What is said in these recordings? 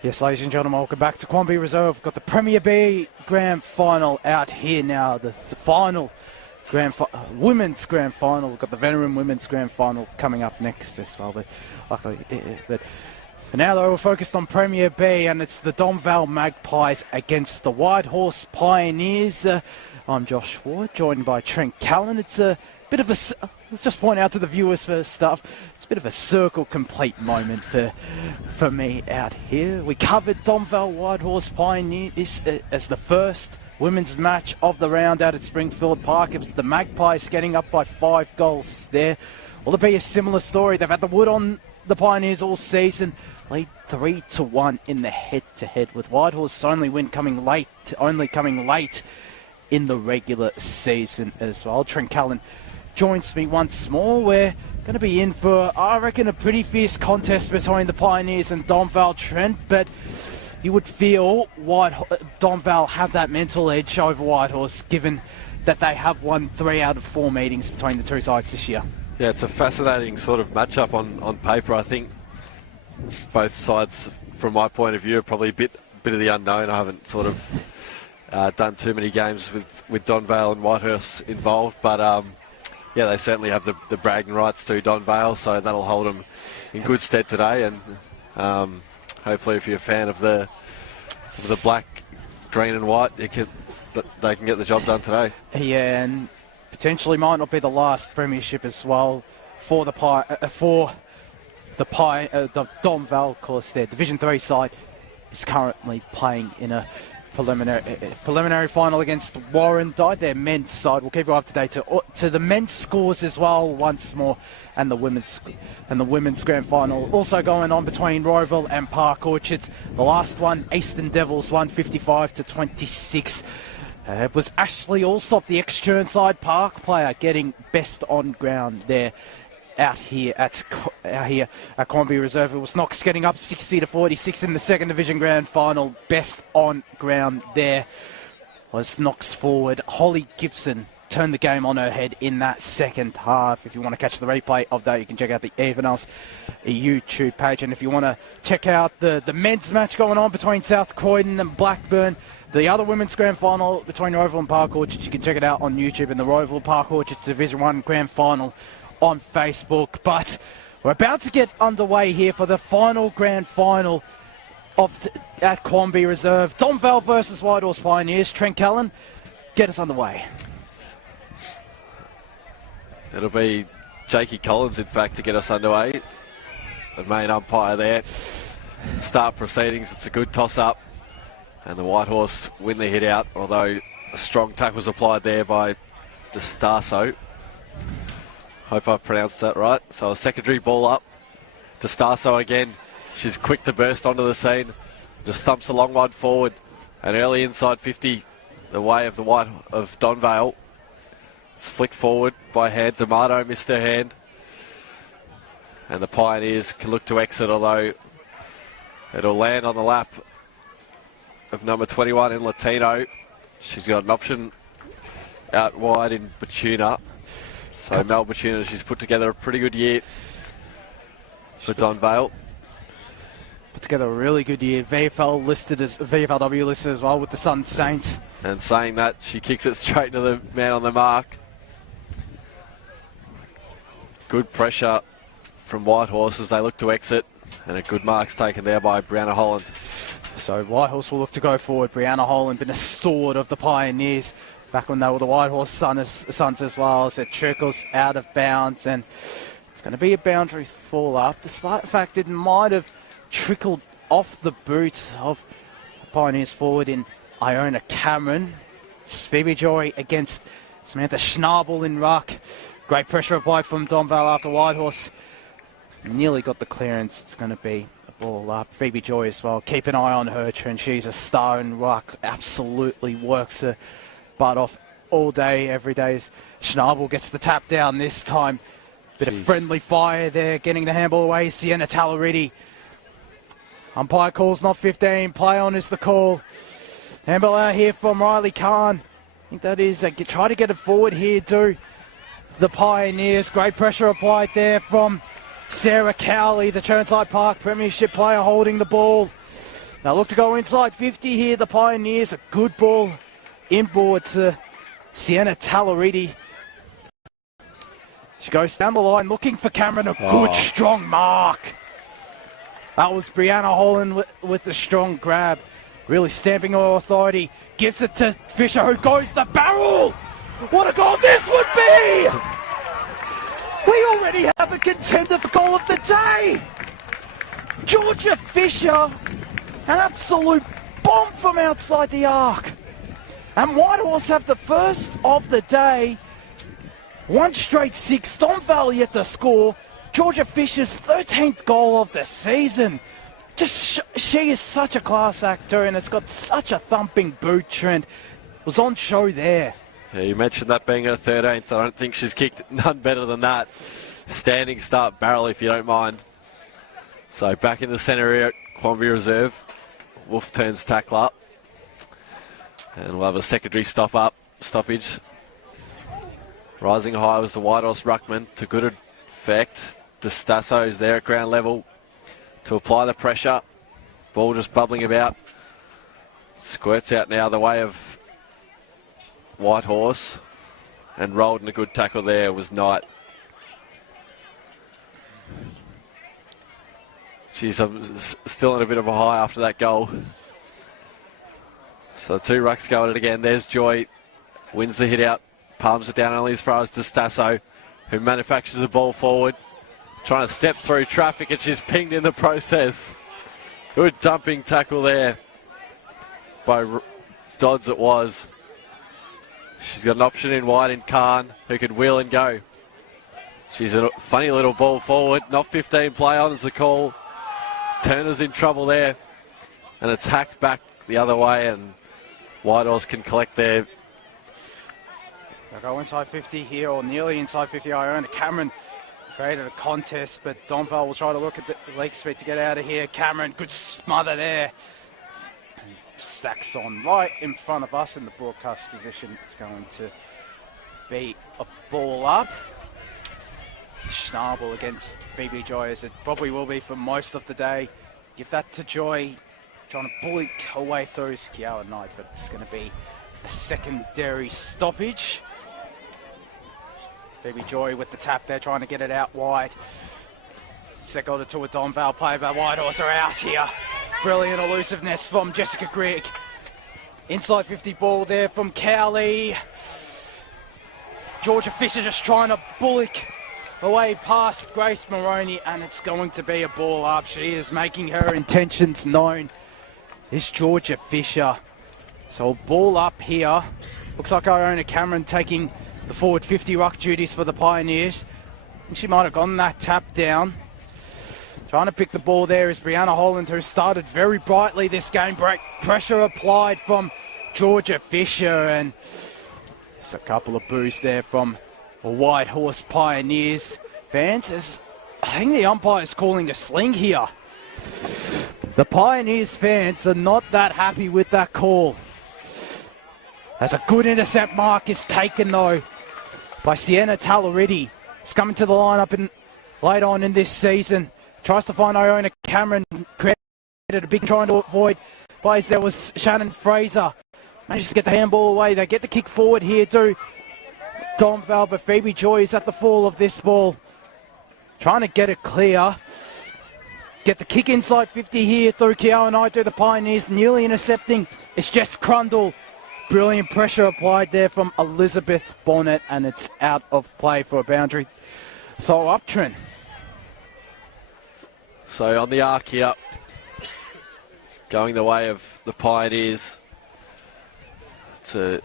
Yes, ladies and gentlemen, welcome back to Quamby Reserve. We've got the Premier B Grand Final out here now. The final Women's Grand Final. We've got the Veteran Women's Grand Final coming up next as well. But luckily, but for now, though, we're focused on Premier B, and it's the Donvale Magpies against the Whitehorse Pioneers. I'm Josh Ward, joined by Trent Callan. It's a bit of a... Let's just point out to the viewers first up, it's a bit of a circle complete moment for me out here. We covered Donvale Whitehorse Pioneers as the first women's match of the round out at Springfield Park. It was the Magpies getting up by 5 goals there. Will it be a similar story? They've had the wood on the Pioneers all season. Lead 3-1 in the head-to-head, with Whitehorse only coming late in the regular season as well. Trent Callan joins me once more. We're going to be in for, I reckon, a pretty fierce contest between the Pioneers and Donvale, Trent, but you would feel Donvale have that mental edge over Whitehorse, given that they have won 3 out of 4 meetings between the two sides this year. Yeah, it's a fascinating sort of matchup on paper. I think both sides, from my point of view, are probably a bit of the unknown. I haven't sort of done too many games with Donvale and Whitehorse involved, but yeah, they certainly have the bragging rights to Donvale, so that'll hold them in good stead today. And hopefully, if you're a fan of the black, green, and white, they can get the job done today. Yeah, and potentially might not be the last premiership as well for the Donvale. Of course, their Division 3 side is currently playing in a preliminary final against Warren. Died their men's side. We'll keep you up to date to the men's scores as well once more, and the women's grand final also going on between Roeville and Park Orchards. The last one, Eastern Devils won 55-26. It was Ashley Allsop, the ex-Churnside Park player, getting best on ground there. Out here at Cornby Reserve. It was Knox getting up 60-46 in the second division grand final. Best on ground there was Knox forward Holly Gibson. Turned the game on her head in that second half. If you want to catch the replay of that, you can check out the Evenals YouTube page. And if you want to check out the men's match going on between South Croydon and Blackburn, the other women's grand final between Roeville and Park Orchards, you can check it out on YouTube, and the Roeville Park Orchards Division 1 grand final on Facebook. But we're about to get underway here for the final grand final at Cornby Reserve. Donvale versus Whitehorse Pioneers. Trent Callan, get us underway. It'll be Jakey Collins, in fact, to get us underway. The main umpire there. Start proceedings. It's a good toss-up. And the Whitehorse win the hit out, although a strong tackle was applied there by DeStasso. Hope I've pronounced that right. So a secondary ball up. DeStasso again. She's quick to burst onto the scene. Just thumps a long one forward. And early inside 50, the way of Donvale. It's flicked forward by hand. D'Amato missed her hand. And the Pioneers can look to exit, although it'll land on the lap of number 21 in Latino. She's got an option out wide in Batuna. So Mel Batuna, she's put together a pretty good year for Donvale. Put together a really good year. VFLW listed as well with the Sun Saints. And saying that, she kicks it straight to the man on the mark. Good pressure from Whitehorse as they look to exit, and a good mark's taken there by Brianna Holland. So Whitehorse will look to go forward. Brianna Holland been a stalwart of the Pioneers back when they were the Whitehorse Sons as well, as it trickles out of bounds, and it's going to be a boundary fall up, despite the fact it might have trickled off the boot of the Pioneers forward in Iona Cameron. It's Phoebe Joy against Samantha Schnabel in ruck. Great pressure applied from Donvale after Whitehorse nearly got the clearance. It's going to be a ball up. Phoebe Joy as well. Keep an eye on her, Trent. She's a star in ruck. Absolutely works her butt off all day, every day. Schnabel gets the tap down this time. Bit of friendly fire there, getting the handball away. Sienna Talleridi. Umpire calls not 15. Play on is the call. Handball out here from Riley Khan. I think that is. Try to get it forward here too. The Pioneers. Great pressure applied there from Sarah Cowley, the Churnside Park Premiership player, holding the ball. Now look to go inside 50 here. The Pioneers. A good ball inboard to Sienna Talleridi. She goes down the line looking for Cameron. A good strong mark. That was Brianna Holland with the strong grab. Really stamping her authority. Gives it to Fisher, who goes the barrel. What a goal this would be! We already have a contender for goal of the day. Georgia Fisher, an absolute bomb from outside the arc. And Whitehorse have the first of the day. One straight six. Donvale yet to score. Georgia Fisher's 13th goal of the season. She is such a class actor and has got such a thumping boot, Trent. Was on show there. Yeah, you mentioned that being her 13th. I don't think she's kicked none better than that. Standing start barrel, if you don't mind. So back in the centre here at Cornby Reserve. Wolf turns tackle up. And we'll have a secondary stoppage. Rising high was the Whitehorse ruckman to good effect. DeStasso is there at ground level to apply the pressure. Ball just bubbling about. Squirts out now the way of Whitehorse. And rolled in a good tackle there was Knight. She's still in a bit of a high after that goal. So two rucks go at it again. There's Joy. Wins the hit out. Palms it down only as far as DeStasso, who manufactures the ball forward. Trying to step through traffic, and she's pinged in the process. Good dumping tackle there by Dodds it was. She's got an option in wide in Khan, who can wheel and go. She's a funny little ball forward. Not 15 play on is the call. Turner's in trouble there. And it's hacked back the other way, and Whitehorse can collect there. They'll go inside 50 here, or nearly inside 50. Iona Cameron created a contest, but Donvale will try to look at the leg speed to get out of here. Cameron, good smother there. And stacks on right in front of us in the broadcast position. It's going to be a ball up. Schnabel against Phoebe Joy, as it probably will be for most of the day. Give that to Joy, trying to bully her way through Skiao Knight, but it's going to be a secondary stoppage. Phoebe Joy with the tap there, trying to get it out wide. Second to a Donvale play, but Whitehorse are out here. Brilliant elusiveness from Jessica Grigg. Inside 50 ball there from Cowley. Georgia Fisher just trying to bullock away past Grace Moroney, and it's going to be a ball up. She is making her intentions known. It's Georgia Fisher. So a ball up here. Looks like Iona Cameron taking the forward 50 ruck duties for the Pioneers. I think she might have gotten that tap down. Trying to pick the ball there is Brianna Holland, who started very brightly this game. Break pressure applied from Georgia Fisher, and just a couple of boos there from Whitehorse Pioneers fans. As I think the umpire is calling a sling here. The Pioneers fans are not that happy with that call. As a good intercept mark is taken though by Sienna Talleretti. It's coming to the lineup in late on in this season. Tries to find Iona Cameron. Created a big trying to avoid plays. There was Shannon Fraser. Manages to get the handball away. They get the kick forward here to Donvale, but Phoebe Joy is at the fall of this ball. Trying to get it clear. Get the kick inside 50 here through Kiao Knight to the Pioneers. Nearly intercepting. It's Jess Crundle. Brilliant pressure applied there from Elizabeth Bonnet, and it's out of play for a boundary throw up, Trent. So on the arc here, going the way of the Pioneers to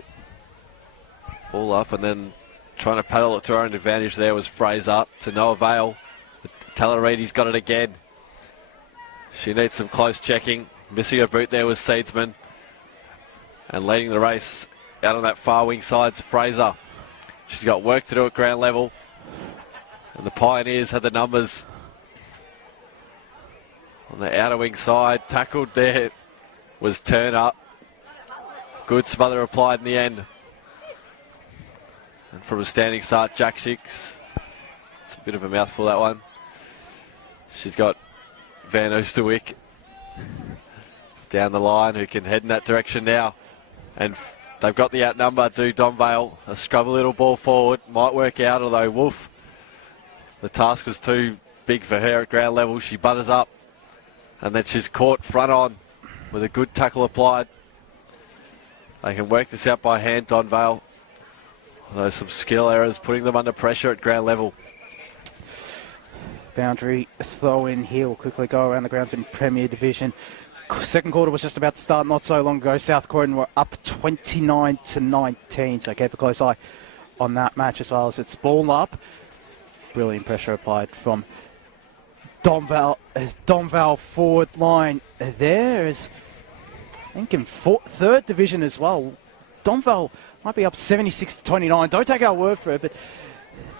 ball up, and then trying to paddle it to her own advantage there was Fraser to no avail. Talleretti's got it again. She needs some close checking. Missing a boot there was Seedsman. And leading the race out on that far wing side's Fraser. She's got work to do at ground level. And the Pioneers had the numbers on the outer wing side. Tackled there was Turner. Good smother applied in the end. And from a standing start, Jack Schicks. It's a bit of a mouthful, that one. She's got Van Oosterwyk down the line, who can head in that direction now. And they've got the outnumber, do Donvale. A scrub a little ball forward. Might work out, although Wolf, the task was too big for her at ground level. She butters up. And then she's caught front on with a good tackle applied. They can work this out by hand, Donvale. Although some skill errors, putting them under pressure at ground level. Boundary throw in here. We'll quickly go around the grounds in Premier Division. Second quarter was just about to start not so long ago. South Croydon were up 29-19, so keep a close eye on that match as well as it's ball up. Brilliant pressure applied from Donvale forward line. There is, I think, in third division as well. Donvale might be up 76-29. Don't take our word for it, but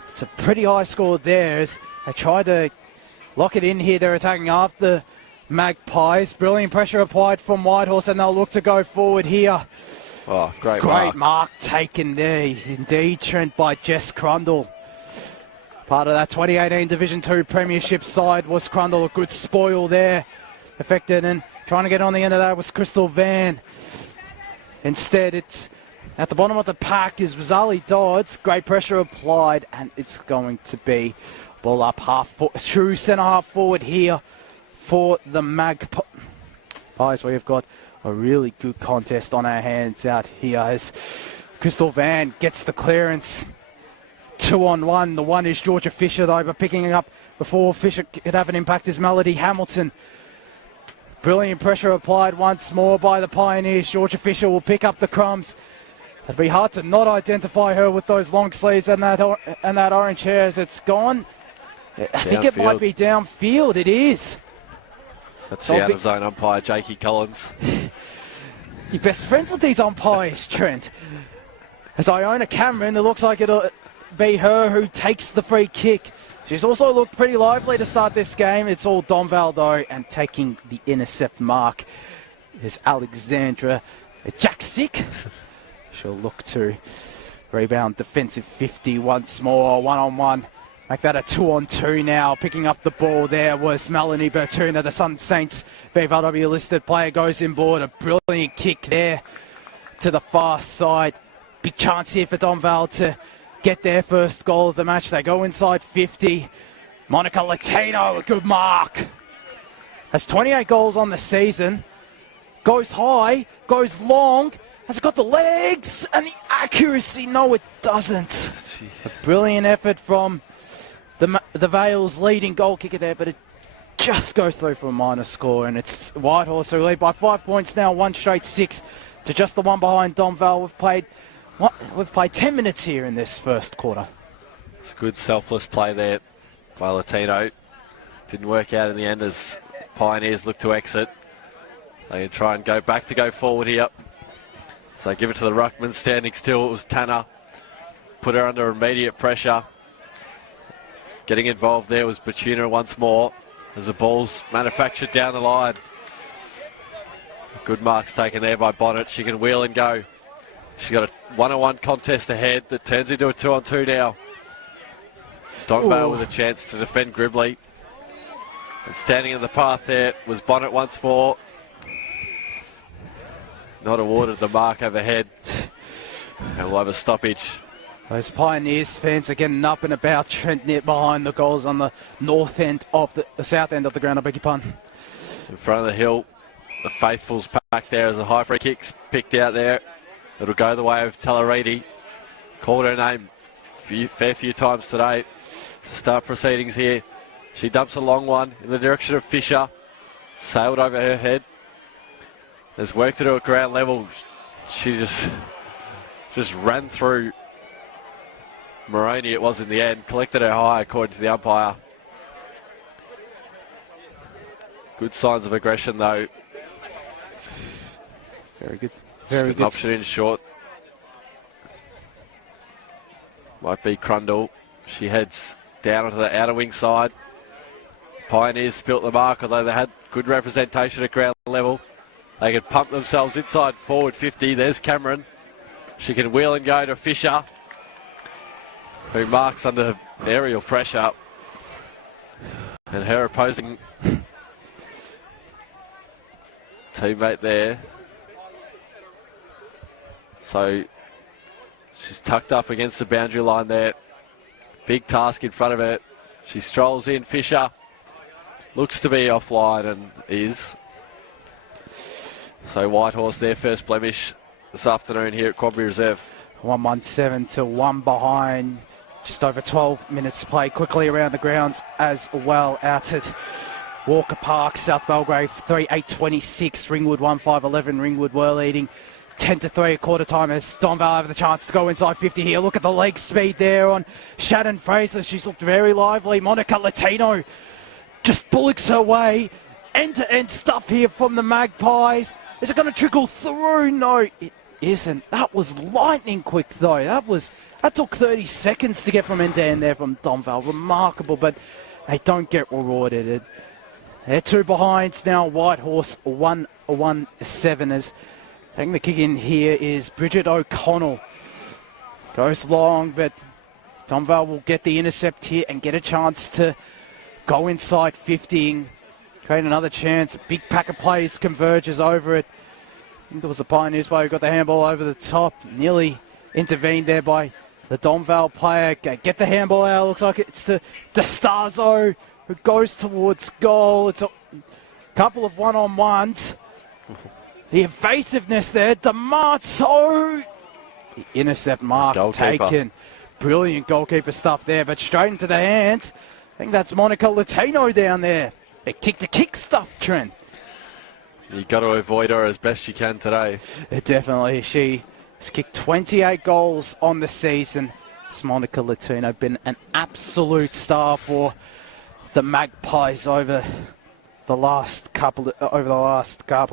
it's a pretty high score there as they try to lock it in here. They're attacking after Magpies. Brilliant pressure applied from Whitehorse, and they'll look to go forward here. Oh, great mark taken there, indeed, Trent, by Jess Crundle. Part of that 2018 Division 2 Premiership side was Crundle. A good spoil there affected, and trying to get on the end of that was Crystal Van. Instead, it's at the bottom of the pack is Rosalie Dodds. Great pressure applied, and it's going to be ball up true centre half forward here for the Magpies. We've got a really good contest on our hands out here as Crystal Van gets the clearance. 2-on-1. The one is Georgia Fisher, though, but picking it up before Fisher could have an impact is Melody Hamilton. Brilliant pressure applied once more by the Pioneers. Georgia Fisher will pick up the crumbs. It'd be hard to not identify her with those long sleeves and that orange hair as it's gone. I think it might be downfield. It is. That's the out-of-zone umpire, Jakey Collins. You're best friends with these umpires, Trent. As Iona Cameron, it looks like it'll be her who takes the free kick. She's also looked pretty lively to start this game. It's all Donvale, though, and taking the intercept mark is Alexandra Jaksic. She'll look to rebound defensive 50 once more, one-on-one. Make that a 2-on-2 now. Picking up the ball there was Melanie Bertuna, the Sun Saints VFLW listed player, goes inboard. A brilliant kick there to the far side. Big chance here for Donvale to get their first goal of the match. They go inside 50. Monica Latino, a good mark. Has 28 goals on the season. Goes high, goes long. Has it got the legs and the accuracy? No, it doesn't. Jeez. A brilliant effort from the Vale's leading goal kicker there, but it just goes through for a minor score, and it's Whitehorse who lead by 5 points now, one straight 6 to just the one behind Donvale. We've played 10 minutes here in this first quarter. It's a good selfless play there by Latino. Didn't work out in the end as Pioneers look to exit. They can try and go back to go forward here. So give it to the ruckman, standing still. It was Tanner. Put her under immediate pressure. Getting involved there was Bertuna once more as the ball's manufactured down the line. Good marks taken there by Bonnet. She can wheel and go. She's got a one-on-one contest ahead that turns into a 2-on-2 now. Donvale with a chance to defend Gribley. And standing in the path there was Bonnet once more. Not awarded the mark overhead. And we'll have a stoppage. Those Pioneers fans are getting up and about. Trent net behind the goals on the north end of the south end of the ground, I beg your pardon. In front of the hill, the faithfuls back there as a high free kick's picked out there. It'll go the way of Talaridi. Called her name a fair few times today to start proceedings here. She dumps a long one in the direction of Fisher. Sailed over her head. There's work to do at ground level. She just ran through Moroney, it was in the end. Collected her high according to the umpire. Good signs of aggression though. Very good. Very good. Option in short. Might be Crundle. She heads down onto the outer wing side. Pioneers spilt the mark, although they had good representation at ground level. They could pump themselves inside forward 50. There's Cameron. She can wheel and go to Fisher, who marks under aerial pressure. And her opposing teammate there. So she's tucked up against the boundary line there. Big task in front of her. She strolls in. Fisher looks to be offline and is. So Whitehorse, their first blemish this afternoon here at Quadbury Reserve. 1-1-7 to 1 behind. Just over 12 minutes to play. Quickly around the grounds as well. Out at Walker Park, South Belgrave, 3-8-26. Ringwood 1-5-11. Ringwood were leading 10-3 at quarter time as Donvale have the chance to go inside 50 here. Look at the leg speed there on Shannon Fraser. She's looked very lively. Monica Latino just bullocks her way. End-to-end stuff here from the Magpies. Is it going to trickle through? No, it isn't. That was lightning quick though. That took 30 seconds to get from end to end there from Donvale. Remarkable, but they don't get rewarded. They're two behinds now. Whitehorse 1-1-7 as taking the kick in here is Bridget O'Connell. Goes long, but Donvale will get the intercept here and get a chance to go inside 50. Create another chance. A big pack of players converges over it. I think it was the Pioneers player who got the handball over the top. Nearly intervened there by the Donvale player. Get the handball out. Looks like it's to DeStazo, who goes towards goal. It's a couple of one-on-ones. The evasiveness there. D'Amato. The intercept mark taken. Brilliant goalkeeper stuff there, but straight into the hands. I think that's Monica Latino down there. The kick-to-kick stuff, Trent. You've got to avoid her as best you can today. Definitely. She has kicked 28 goals on the season. It's Monica Latino been an absolute star for the Magpies over the last couple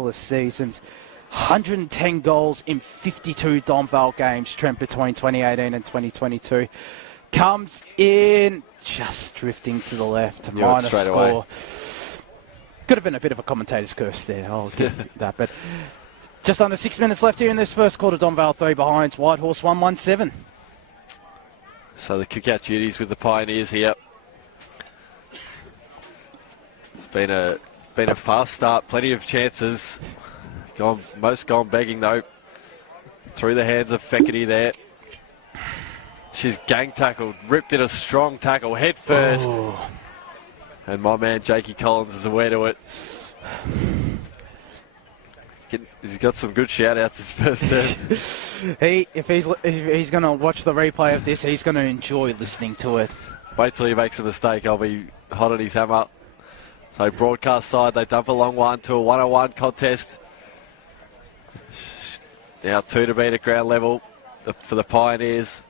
of seasons. 110 goals in 52 Donvale games, Trent, between 2018 and 2022. Comes in just drifting to the left. Minor straight score. away. Could have been a bit of a commentator's curse there. I'll give that. But just under 6 minutes left here in this first quarter. Donvale 3 behind. Whitehorse 1-1-7. So the kick-out duties with the Pioneers here. It's been a fast start. Plenty of chances. Most gone begging though. Through the hands of Fekete there. She's gang tackled, ripped in a strong tackle, head first. Oh. And my man Jakey Collins is aware to it. He's got some good shout-outs this first term. If he's going to watch the replay of this, he's going to enjoy listening to it. Wait till he makes a mistake. I'll be hot on his hammer. So broadcast side, they dump a long one to a 1-on-1 contest. Now 2 to beat at ground level for the Pioneers.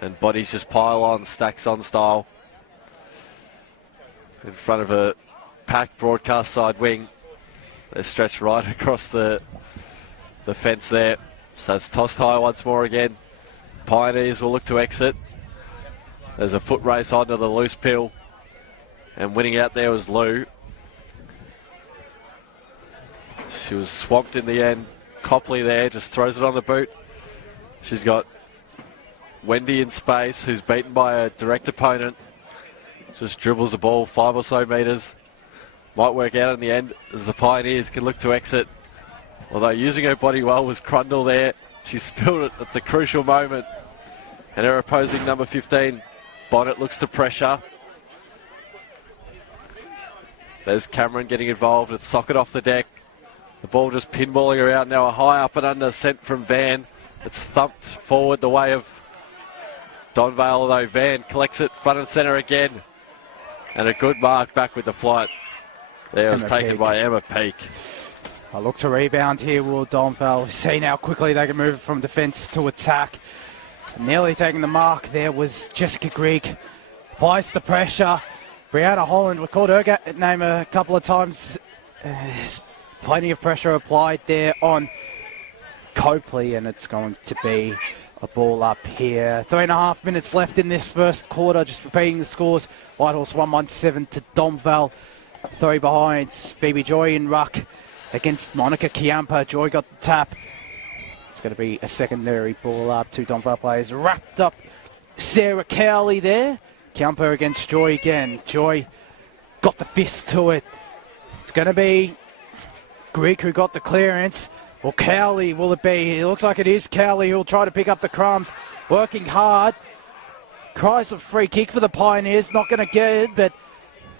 And bodies just pile on, stacks on style. In front of a packed broadcast side wing. They're stretched right across the fence there. So it's tossed high once more again. Pioneers will look to exit. There's a foot race onto the loose pill. And winning out there was Lou. She was swamped in the end. Copley there just throws it on the boot. She's got Wendy in space, who's beaten by a direct opponent. Just dribbles the ball 5 or so metres. Might work out in the end as the Pioneers can look to exit. Although using her body well was Crundle there. She spilled it at the crucial moment. And her opposing number 15, Bonnet, looks to pressure. There's Cameron getting involved. It's socket off the deck. The ball just pinballing her out now. A high up and under sent from Van. It's thumped forward the way of Donvale, though. Van collects it front and centre again. And a good mark back with the flight. There was taken by Emma Peake. I look to rebound here, will Donvale. See now quickly they can move from defence to attack. Nearly taking the mark there was Jessica Grigg. Applies the pressure. Brianna Holland, we called her name a couple of times. Plenty of pressure applied there on Copley, and it's going to be a ball up here. 3.5 minutes left in this first quarter. Just repeating the scores. Whitehorse 1-1-7 to Donvale. 3 behind. Phoebe Joy in ruck against Monica Chiampa. Joy got the tap. It's going to be a secondary ball up. 2 Donvale players wrapped up. Sarah Cowley there. Chiampa against Joy again. Joy got the fist to it. It's going to be Grigg who got the clearance. Or Cowley, will it be? It looks like it is Cowley who'll try to pick up the crumbs. Working hard. Cries of free kick for the Pioneers. Not going to get it, but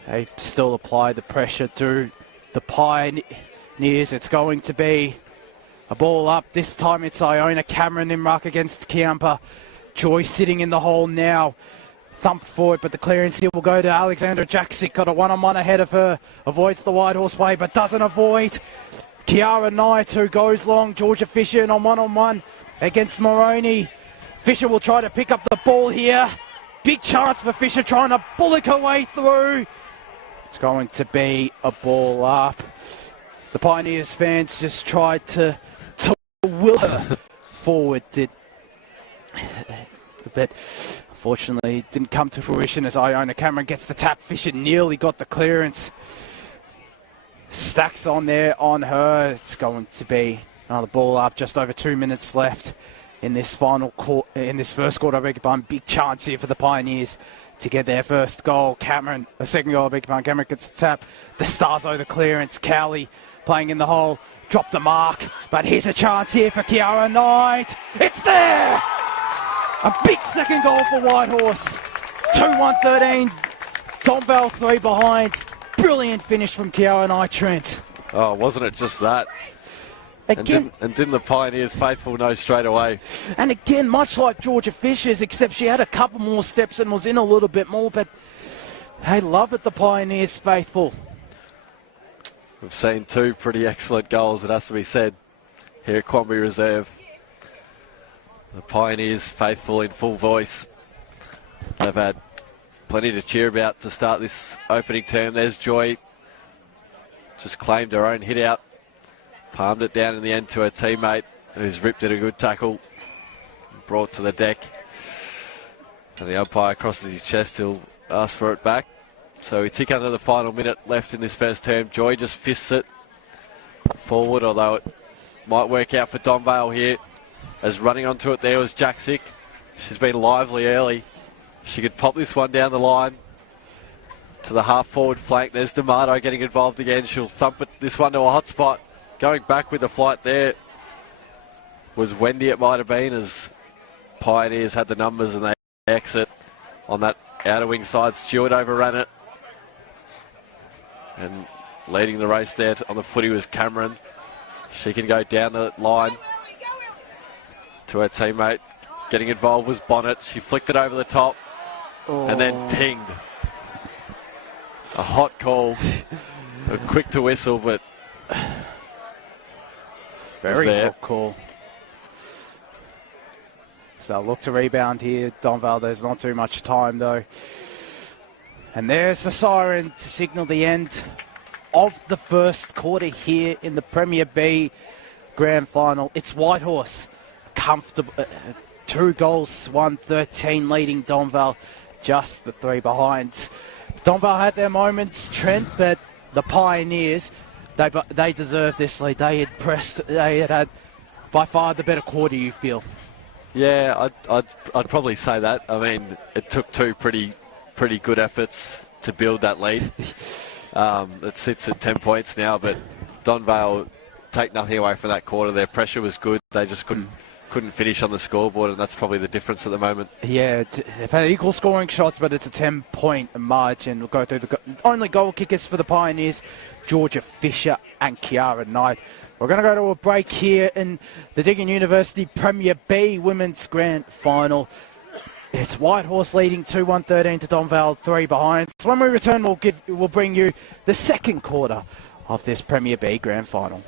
they still apply the pressure to the Pioneers. It's going to be a ball up. This time it's Iona Cameron in ruck against Chiampa. Joy sitting in the hole now. Thump forward, but the clearance here will go to Alexandra Jaksic. Got a one-on-one ahead of her. Avoids the Whitehorse play, but doesn't avoid Kiara Knight, who goes long. Georgia Fisher in on one-on-one against Moroney. Fisher will try to pick up the ball here. Big chance for Fisher trying to bullock her way through. It's going to be a ball up. The Pioneers fans just tried to will her forward. But unfortunately, it didn't come to fruition as Iona Cameron gets the tap. Fisher nearly got the clearance. Stacks on there on her. It's going to be another ball up. Just over 2 minutes left in this first quarter. I beg your pardon. Big chance here for the Pioneers to get their first goal. Cameron, a second goal. I beg your pardon. Cameron gets the tap. DeStazo the clearance. Cowley playing in the hole. Drop the mark. But here's a chance here for Kiara Knight. It's there. A big second goal for Whitehorse. 2-1-13. Donvale 3 behind. Brilliant finish from Kiara Knight, Trent. Oh, wasn't it just that? Again, and didn't the Pioneers faithful know straight away? And again, much like Georgia Fisher's, except she had a couple more steps and was in a little bit more, but hey, love it, the Pioneers faithful. We've seen two pretty excellent goals, it has to be said, here at Quamby Reserve. The Pioneers faithful in full voice. They've had plenty to cheer about to start this opening term. There's Joy. Just claimed her own hit out. Palmed it down in the end to her teammate, who's ripped it a good tackle. Brought to the deck. And the umpire crosses his chest. He'll ask for it back. So we tick under the final minute left in this first term. Joy just fists it forward, although it might work out for Donvale here. As running onto it there was Jack-Sick. She's been lively early. She could pop this one down the line to the half-forward flank. There's D'Amato getting involved again. She'll thump it, this one to a hot spot. Going back with the flight there was Wendy, it might have been, as Pioneers had the numbers and they exit on that outer wing side. Stewart overran it. And leading the race there on the footy was Cameron. She can go down the line to her teammate. Getting involved was Bonnet. She flicked it over the top and then pinged. A hot call. Quick to whistle, but very hot call. So look to rebound here. Donvale, there's not too much time though. And there's the siren to signal the end of the first quarter here in the Premier B Grand Final. It's Whitehorse, comfortable, 2 goals, 1-13 leading Donvale, just the 3 behind. Donvale had their moments, Trent, but the Pioneers, they deserved this lead. They had pressed, they had by far the better quarter, you feel. Yeah, I'd probably say that. I mean, it took 2 pretty good efforts to build that lead. It sits at 10 points now, but Donvale take nothing away from that quarter. Their pressure was good. They just couldn't finish on the scoreboard, and that's probably the difference at the moment. Yeah, they've had equal scoring shots, but it's a 10-point margin. We'll go through the only goal kickers for the Pioneers, Georgia Fisher and Kiara Knight. We're going to go to a break here in the Diggin University Premier B Women's Grand Final. It's Whitehorse leading 2-1-13 to Donvale, 3 behind. So when we return, we'll bring you the second quarter of this Premier B Grand Final.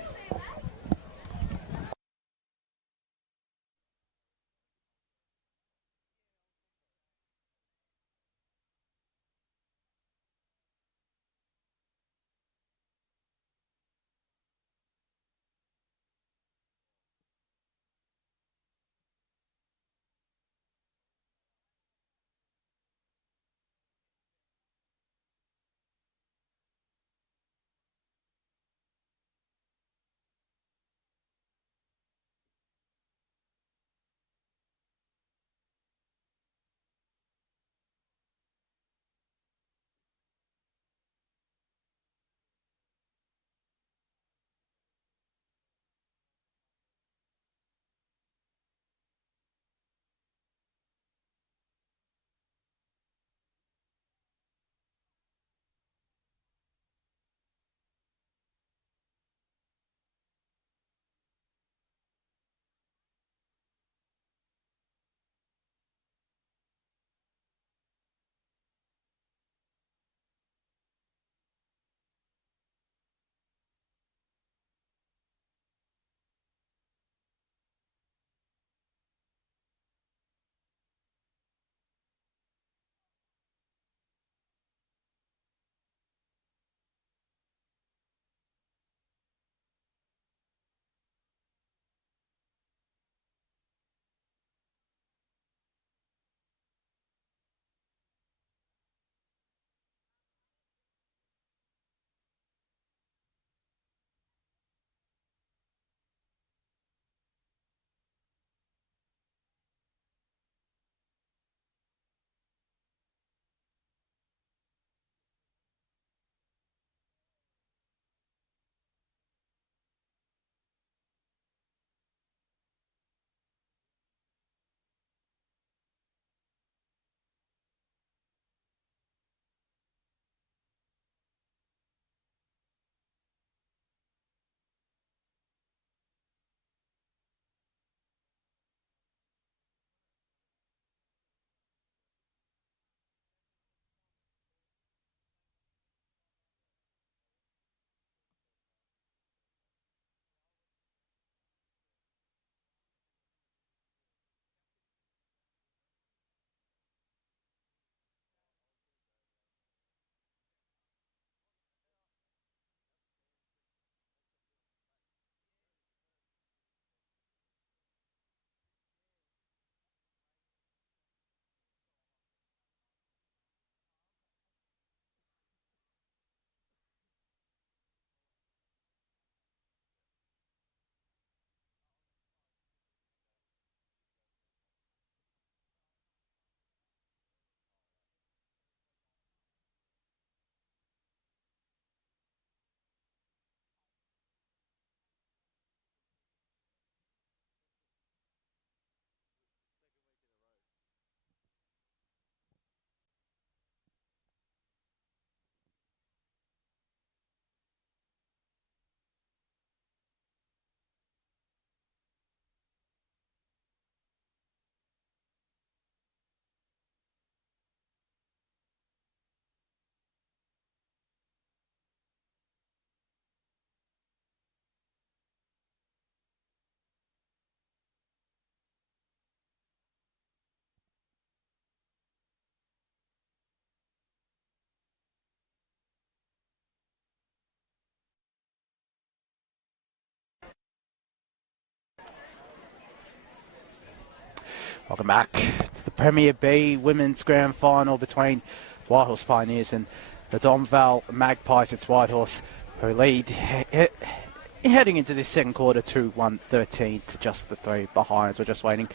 Welcome back to the Premier B Women's Grand Final between Whitehorse Pioneers and the Donvale Magpies. It's Whitehorse who lead heading into this second quarter 2-1-13 to just the 3 behind. We're just waiting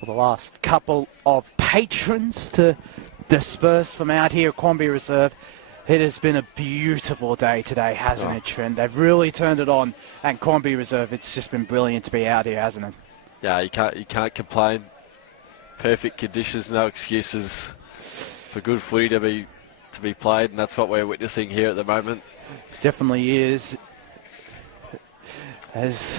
for the last couple of patrons to disperse from out here at Quamby Reserve. It has been a beautiful day today, hasn't it, Trent? They've really turned it on at Quamby Reserve. It's just been brilliant to be out here, hasn't it? Yeah, you can't complain. Perfect conditions, no excuses for good footy to be played, and that's what we're witnessing here at the moment. Definitely is. As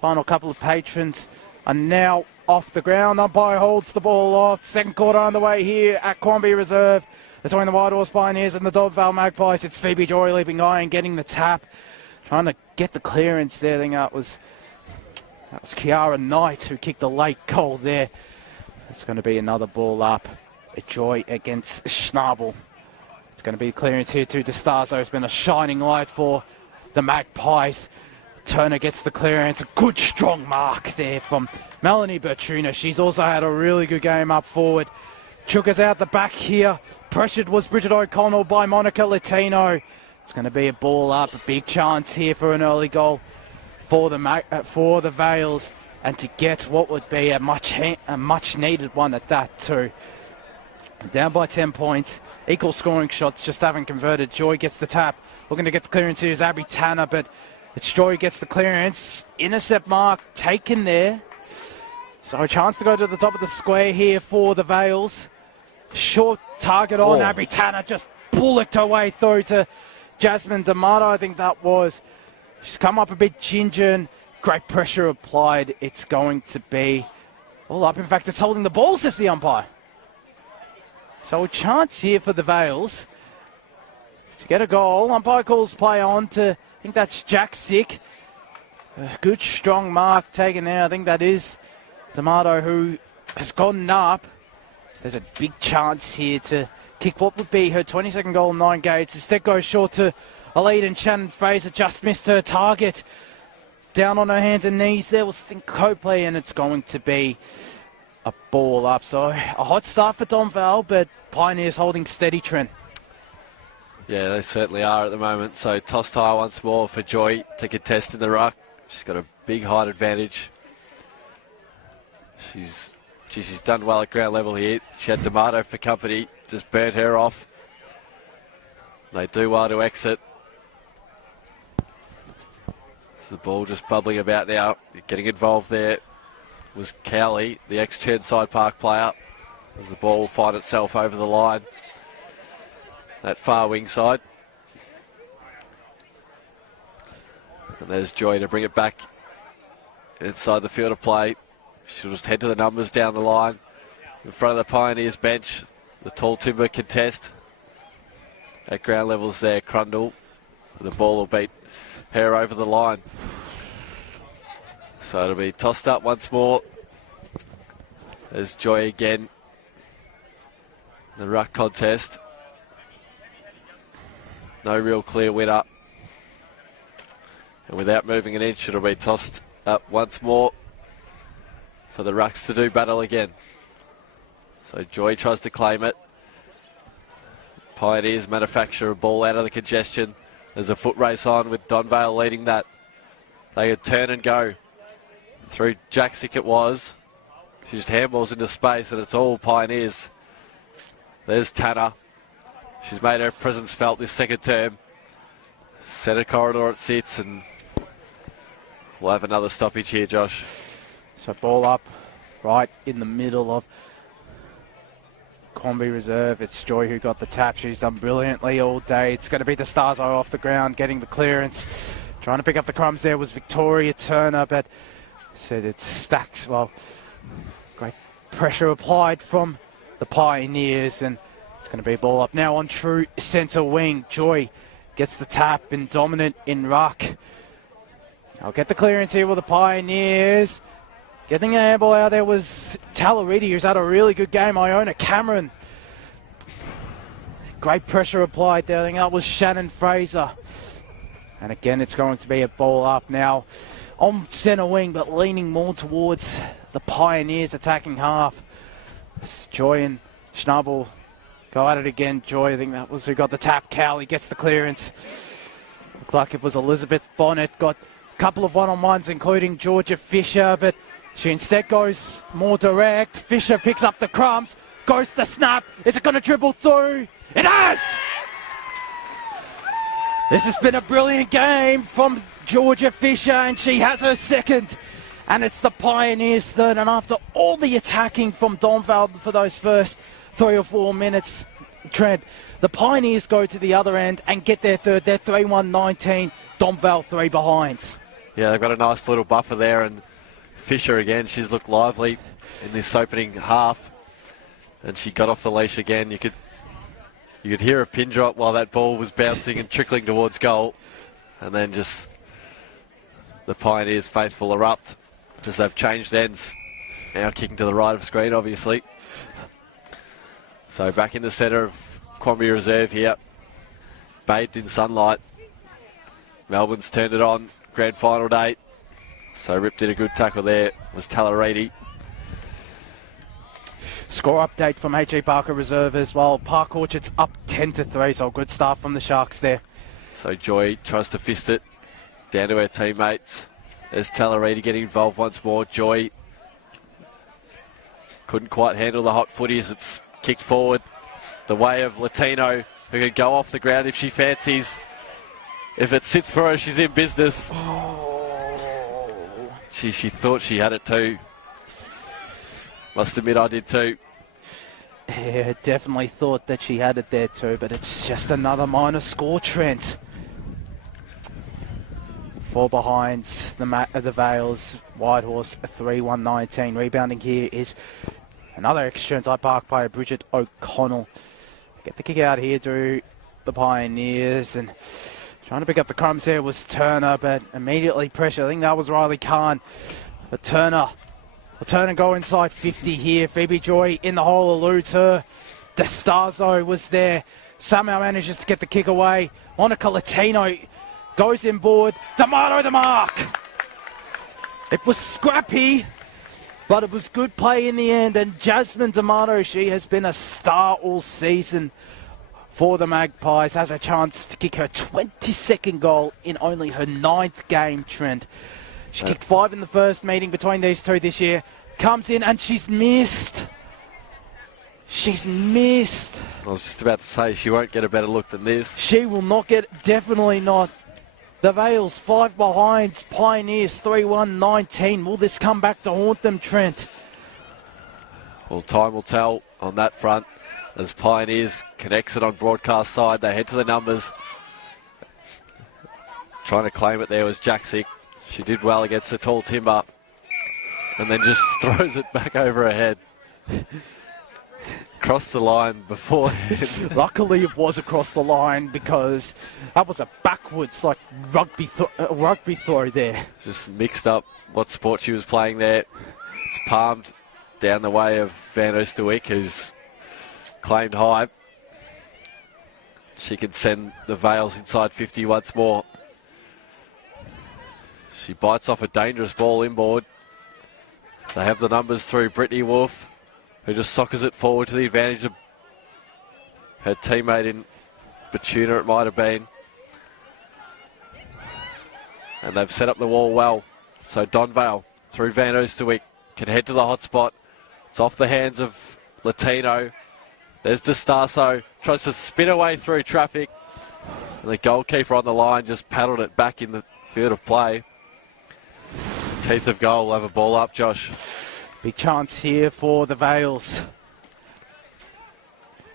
final couple of patrons are now off the ground. Umpire holds the ball off. Second quarter on the way here at Quamby Reserve between the Whitehorse Pioneers and the Donvale Magpies. It's Phoebe Joy leaping high and getting the tap, trying to get the clearance there. I think that was Kiara Knight who kicked the late goal there. It's going to be another ball up. Joy against Schnabel. It's going to be clearance here to DeStazo. It's been a shining light for the Magpies. Turner gets the clearance. A good strong mark there from Melanie Bertruna. She's also had a really good game up forward. Chuka's out the back here. Pressured was Bridget O'Connell by Monica Latino. It's going to be a ball up. A big chance here for an early goal for the Vales, and to get what would be a much needed one at that too. Down by 10 points. Equal scoring shots, just haven't converted. Joy gets the tap. Looking to get the clearance here is Abby Tanner, but it's Joy gets the clearance. Intercept mark taken there. So a chance to go to the top of the square here for the Vales. Short target on Abby Tanner, just bullocked her way through to Jasmine D'Amato. I think that was. She's come up a bit ginger and great pressure applied. It's going to be all up. In fact, it's holding the ball, says the umpire. So a chance here for the Vales to get a goal. Umpire calls play on to, I think that's Jack Sick. A good strong mark taken there. I think that is D'Amato who has gotten up. There's a big chance here to kick what would be her 22nd goal in 9 games. Instead goes short to a lead, and Shannon Fraser just missed her target. Down on her hands and knees there was Think Copley, and it's going to be a ball up. So a hot start for Donvale, but Pioneers holding steady, Trent. Yeah, they certainly are at the moment. So tossed high once more for Joy to contest in the ruck. She's got a big height advantage. She's done well at ground level here. She had D'Amato for company, just burnt her off. They do well to exit. The ball just bubbling about now. Getting involved there was Cowley, the ex-Chernside Park player, as the ball will find itself over the line. That far wing side. And there's Joy to bring it back inside the field of play. She'll just head to the numbers down the line. In front of the Pioneers bench, the tall timber contest. At ground levels there, Crundle. The ball will beat her over the line. So it'll be tossed up once more. There's Joy again. The ruck contest. No real clear winner. And without moving an inch, it'll be tossed up once more for the rucks to do battle again. So Joy tries to claim it. Pioneers manufacture a ball out of the congestion. There's a foot race on with Donvale leading that. They could turn and go. Through Jack Sick it was. She just handballs into space, and it's all Pioneers. There's Tanner. She's made her presence felt this second term. Centre corridor it sits, and we'll have another stoppage here, Josh. So ball up right in the middle of Quamby Reserve. It's Joy who got the tap. She's done brilliantly all day. It's going to be DeStazo off the ground, getting the clearance. Trying to pick up the crumbs there was Victoria Turner, but said it's stacked. Well, great pressure applied from the Pioneers, and it's going to be a ball up now on true centre wing. Joy gets the tap and dominant in ruck. I'll get the clearance here with the Pioneers. Getting a handball out there was Talariti, who's had a really good game. Iona Cameron. Great pressure applied there. I think that was Shannon Fraser. And again, it's going to be a ball up now on centre wing, but leaning more towards the Pioneers attacking half. It's Joy and Schnabel go at it again. Joy, I think that was who got the tap. Cowley gets the clearance. Looked like it was Elizabeth Bonnet. Got a couple of one-on-ones, including Georgia Fisher, but she instead goes more direct. Fisher picks up the crumbs, goes to snap. Is it going to dribble through? It has! This has been a brilliant game from Georgia Fisher, and she has her second. And it's the Pioneers' third. And after all the attacking from Donvale for those first 3 or 4 minutes, Trent, the Pioneers go to the other end and get their third. They're 3-1-19, Donvale 3 behind. Yeah, they've got a nice little buffer there, and Fisher again, she's looked lively in this opening half, and she got off the leash again. You could hear a pin drop while that ball was bouncing and trickling towards goal, and then just the Pioneers' faithful erupt as they've changed ends. Now kicking to the right of screen, obviously. So back in the centre of Quambie Reserve here, bathed in sunlight. Melbourne's turned it on, grand final day. So Rip did a good tackle there, was Tallariti. Score update from H.E. Parker Reserve as well. Park Orchard's up 10-3, so a good start from the Sharks there. So Joy tries to fist it down to her teammates. There's Tallariti getting involved once more. Joy couldn't quite handle the hot footy as it's kicked forward the way of Latino, who can go off the ground if she fancies. If it sits for her, she's in business. Oh. She thought she had it too. Must admit I did too. Yeah, definitely thought that she had it there too, but it's just another minor score, Trent. 4 behind the Vales. Whitehorse 3-1-19. Rebounding here is another ex-Churnside Park player, Bridget O'Connell. Get the kick out here to the Pioneers, and trying to pick up the crumbs there was Turner, but immediately pressure. I think that was Riley Khan. But Turner go inside 50 here. Phoebe Joy in the hole eludes her. DeStazo was there. Somehow manages to get the kick away. Monica Latino goes inboard. D'Amato the mark. It was scrappy, but it was good play in the end. And Jasmine D'Amato, she has been a star all season for the Magpies. Has a chance to kick her 22nd goal in only her 9th game, Trent. She kicked 5 in the first meeting between these two this year. Comes in and she's missed. She's missed. I was just about to say she won't get a better look than this. She will not get, definitely not. The Vales 5 behind, Pioneers 3-1-19. Will this come back to haunt them, Trent? Well, time will tell on that front. As Pioneers connects it on broadcast side, they head to the numbers. Trying to claim it there was Jack-Sick. She did well against the tall timber, and then just throws it back over her head. Crossed the line before. Luckily it was across the line, because that was a backwards, like, rugby throw there. Just mixed up what sport she was playing there. It's palmed down the way of Van Oosterwyk, who's claimed high. She can send the Vales inside 50 once more. She bites off a dangerous ball inboard. They have the numbers through Brittany Wolf, who just soccers it forward to the advantage of her teammate in Batuna, it might have been. And they've set up the wall well. So Donvale, through Van Oosterwyk, can head to the hot spot. It's off the hands of Latino. There's DeStaso, tries to spin away through traffic. And the goalkeeper on the line just paddled it back in the field of play. Teeth of goal will have a ball up, Josh. Big chance here for the Vales.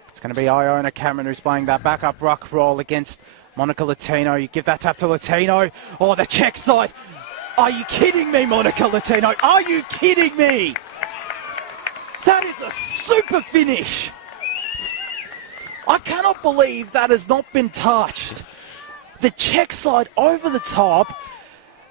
It's going to be Iona Cameron who's playing that backup ruck role against Monica Latino. You give that tap to Latino. Oh, the check side. Are you kidding me, Monica Latino? Are you kidding me? That is a super finish. I cannot believe that has not been touched. The check side over the top.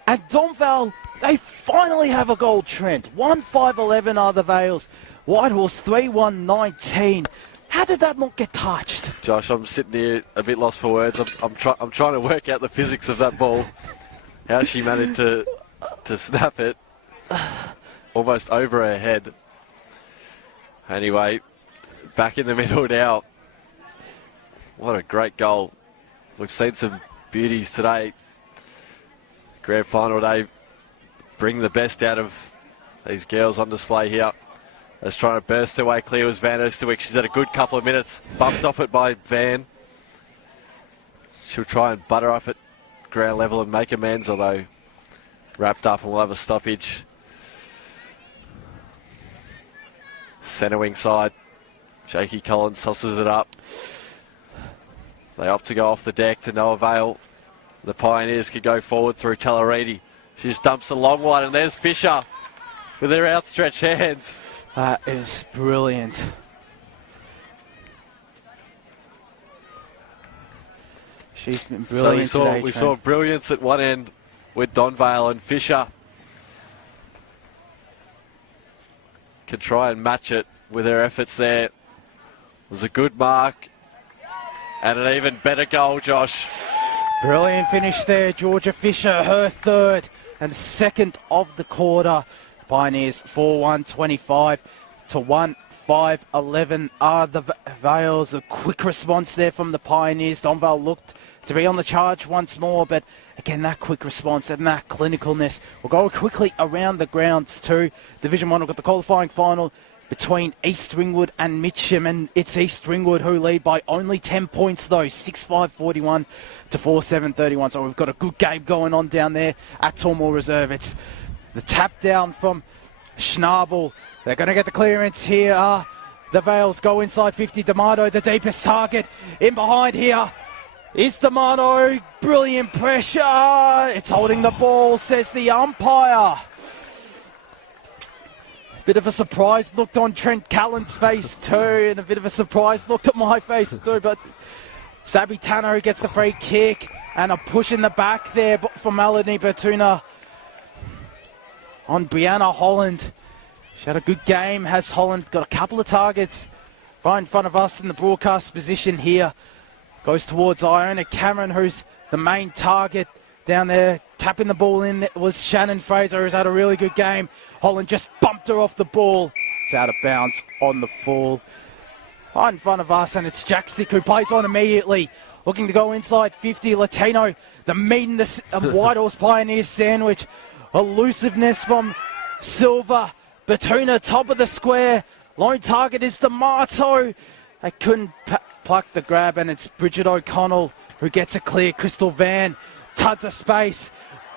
And Donvale, they finally have a goal, Trent. 1-5-11 are the Vales. Whitehorse 3-1-19. How did that not get touched? Josh, I'm sitting here a bit lost for words. I'm trying to work out the physics of that ball. How she managed to to snap it almost over her head. Anyway, back in the middle now. What a great goal. We've seen some beauties today. Grand final day. Bring the best out of these girls on display here. As trying to burst her way clear was Van Oosterwyk. She's had a good couple of minutes. Bumped off it by Van. She'll try and butter up at ground level and make amends, although wrapped up and we'll have a stoppage. Centre wing side. Jakey Collins tosses it up. They opt to go off the deck to no avail. The Pioneers could go forward through Talariti. She just dumps a long one, and there's Fisher with her outstretched hands. That is brilliant. She's been brilliant today. We saw brilliance at one end with Donvale, and Fisher can try and match it with her efforts there. It was a good mark and an even better goal, Josh. Brilliant finish there, Georgia Fisher, her third and second of the quarter. Pioneers 4-1-25 to 1-5-11 are the Vales. A quick response there from the Pioneers. Donvale looked to be on the charge once more, but again, that quick response and that clinicalness. We'll go quickly around the grounds too. Division 1, we've got the qualifying final between East Ringwood and Mitcham, and it's East Ringwood who lead by only 10 points though, 6-5-41 to 4-7-31. So we've got a good game going on down there at Tormore Reserve. It's the tap down from Schnabel. They're going to get the clearance here. The Vales go inside 50. D'Amato, the deepest target. In behind here is D'Amato. Brilliant pressure. It's holding the ball, says the umpire. Bit of a surprise looked on Trent Callan's face too, and a bit of a surprise looked at my face too, but Sabby Tanner who gets the free kick, and a push in the back there for Melanie Bertuna on Brianna Holland. She had a good game, has Holland, got a couple of targets right in front of us in the broadcast position here. Goes towards Iona Cameron, who's the main target down there. Tapping the ball in, it was Shannon Fraser, who's had a really good game. Holland just bumped her off the ball. It's out of bounds on the fall. Right in front of us, and it's Jack Sick who plays on immediately. Looking to go inside 50. Latino, the meat in the Whitehorse Pioneers sandwich. Elusiveness from Silva. Bertuna, top of the square. Lone target is D'Amato. They couldn't pluck the grab, and it's Bridget O'Connell who gets it clear. Crystal Van, tons of space.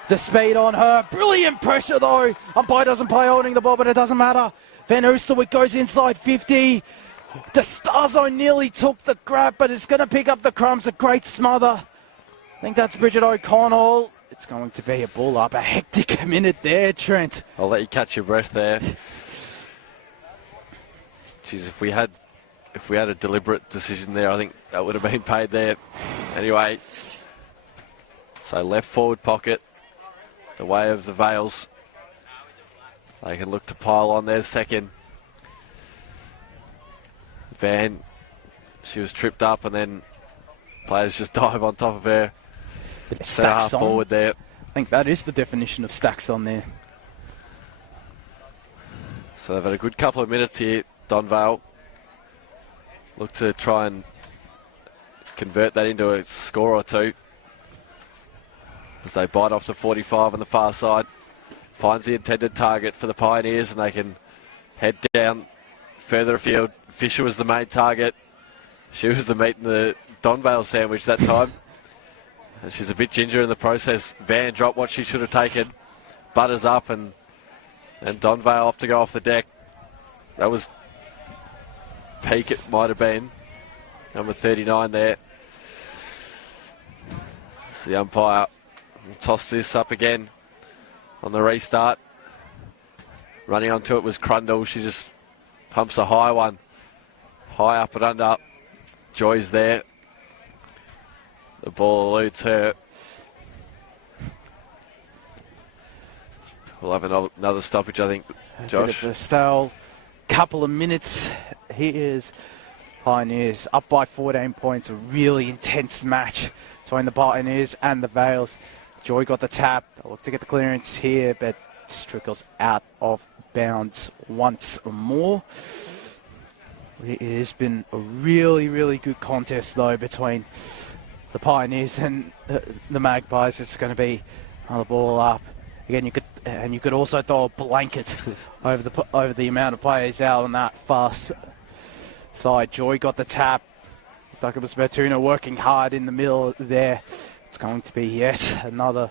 The speed on her. Brilliant pressure, though. Umpire doesn't play holding the ball, but it doesn't matter. Van Oosterwyk goes inside 50. DeStazo nearly took the grab, but it's going to pick up the crumbs. A great smother. I think that's Bridget O'Connell. It's going to be a ball up. A hectic minute there, Trent. I'll let you catch your breath there. Jeez, if we had a deliberate decision there, I think that would have been paid there. Anyway, so left forward pocket, the way of the Vales. They can look to pile on their second. Van, she was tripped up, and then players just dive on top of her. Centre half forward there. I think that is the definition of stacks on there. So they've had a good couple of minutes here, Donvale. Look to try and convert that into a score or two. As they bite off to 45 on the far side. Finds the intended target for the Pioneers, and they can head down further afield. Fisher was the main target. She was the meat in the Donvale sandwich that time. And she's a bit ginger in the process. Van dropped what she should have taken. Butters up, and Donvale off to go off the deck. That was peak, it might have been. Number 39 there. So the umpire will toss this up again on the restart. Running onto it was Crundle. She just pumps a high one. High up and under. Joy's there. The ball eludes her. We'll have another stoppage, I think, Josh. A stale couple of minutes. Here's Pioneers up by 14 points. A really intense match between the Pioneers and the Vales. Joy got the tap. They'll look to get the clearance here, but just trickles out of bounds once more. It has been a really, really good contest, though, between the Pioneers and the Magpies. It's going to be another ball up. Again, you could also throw a blanket over the amount of players out on that fast side. Joy got the tap. Like it was Bertuna working hard in the middle there. It's going to be yet another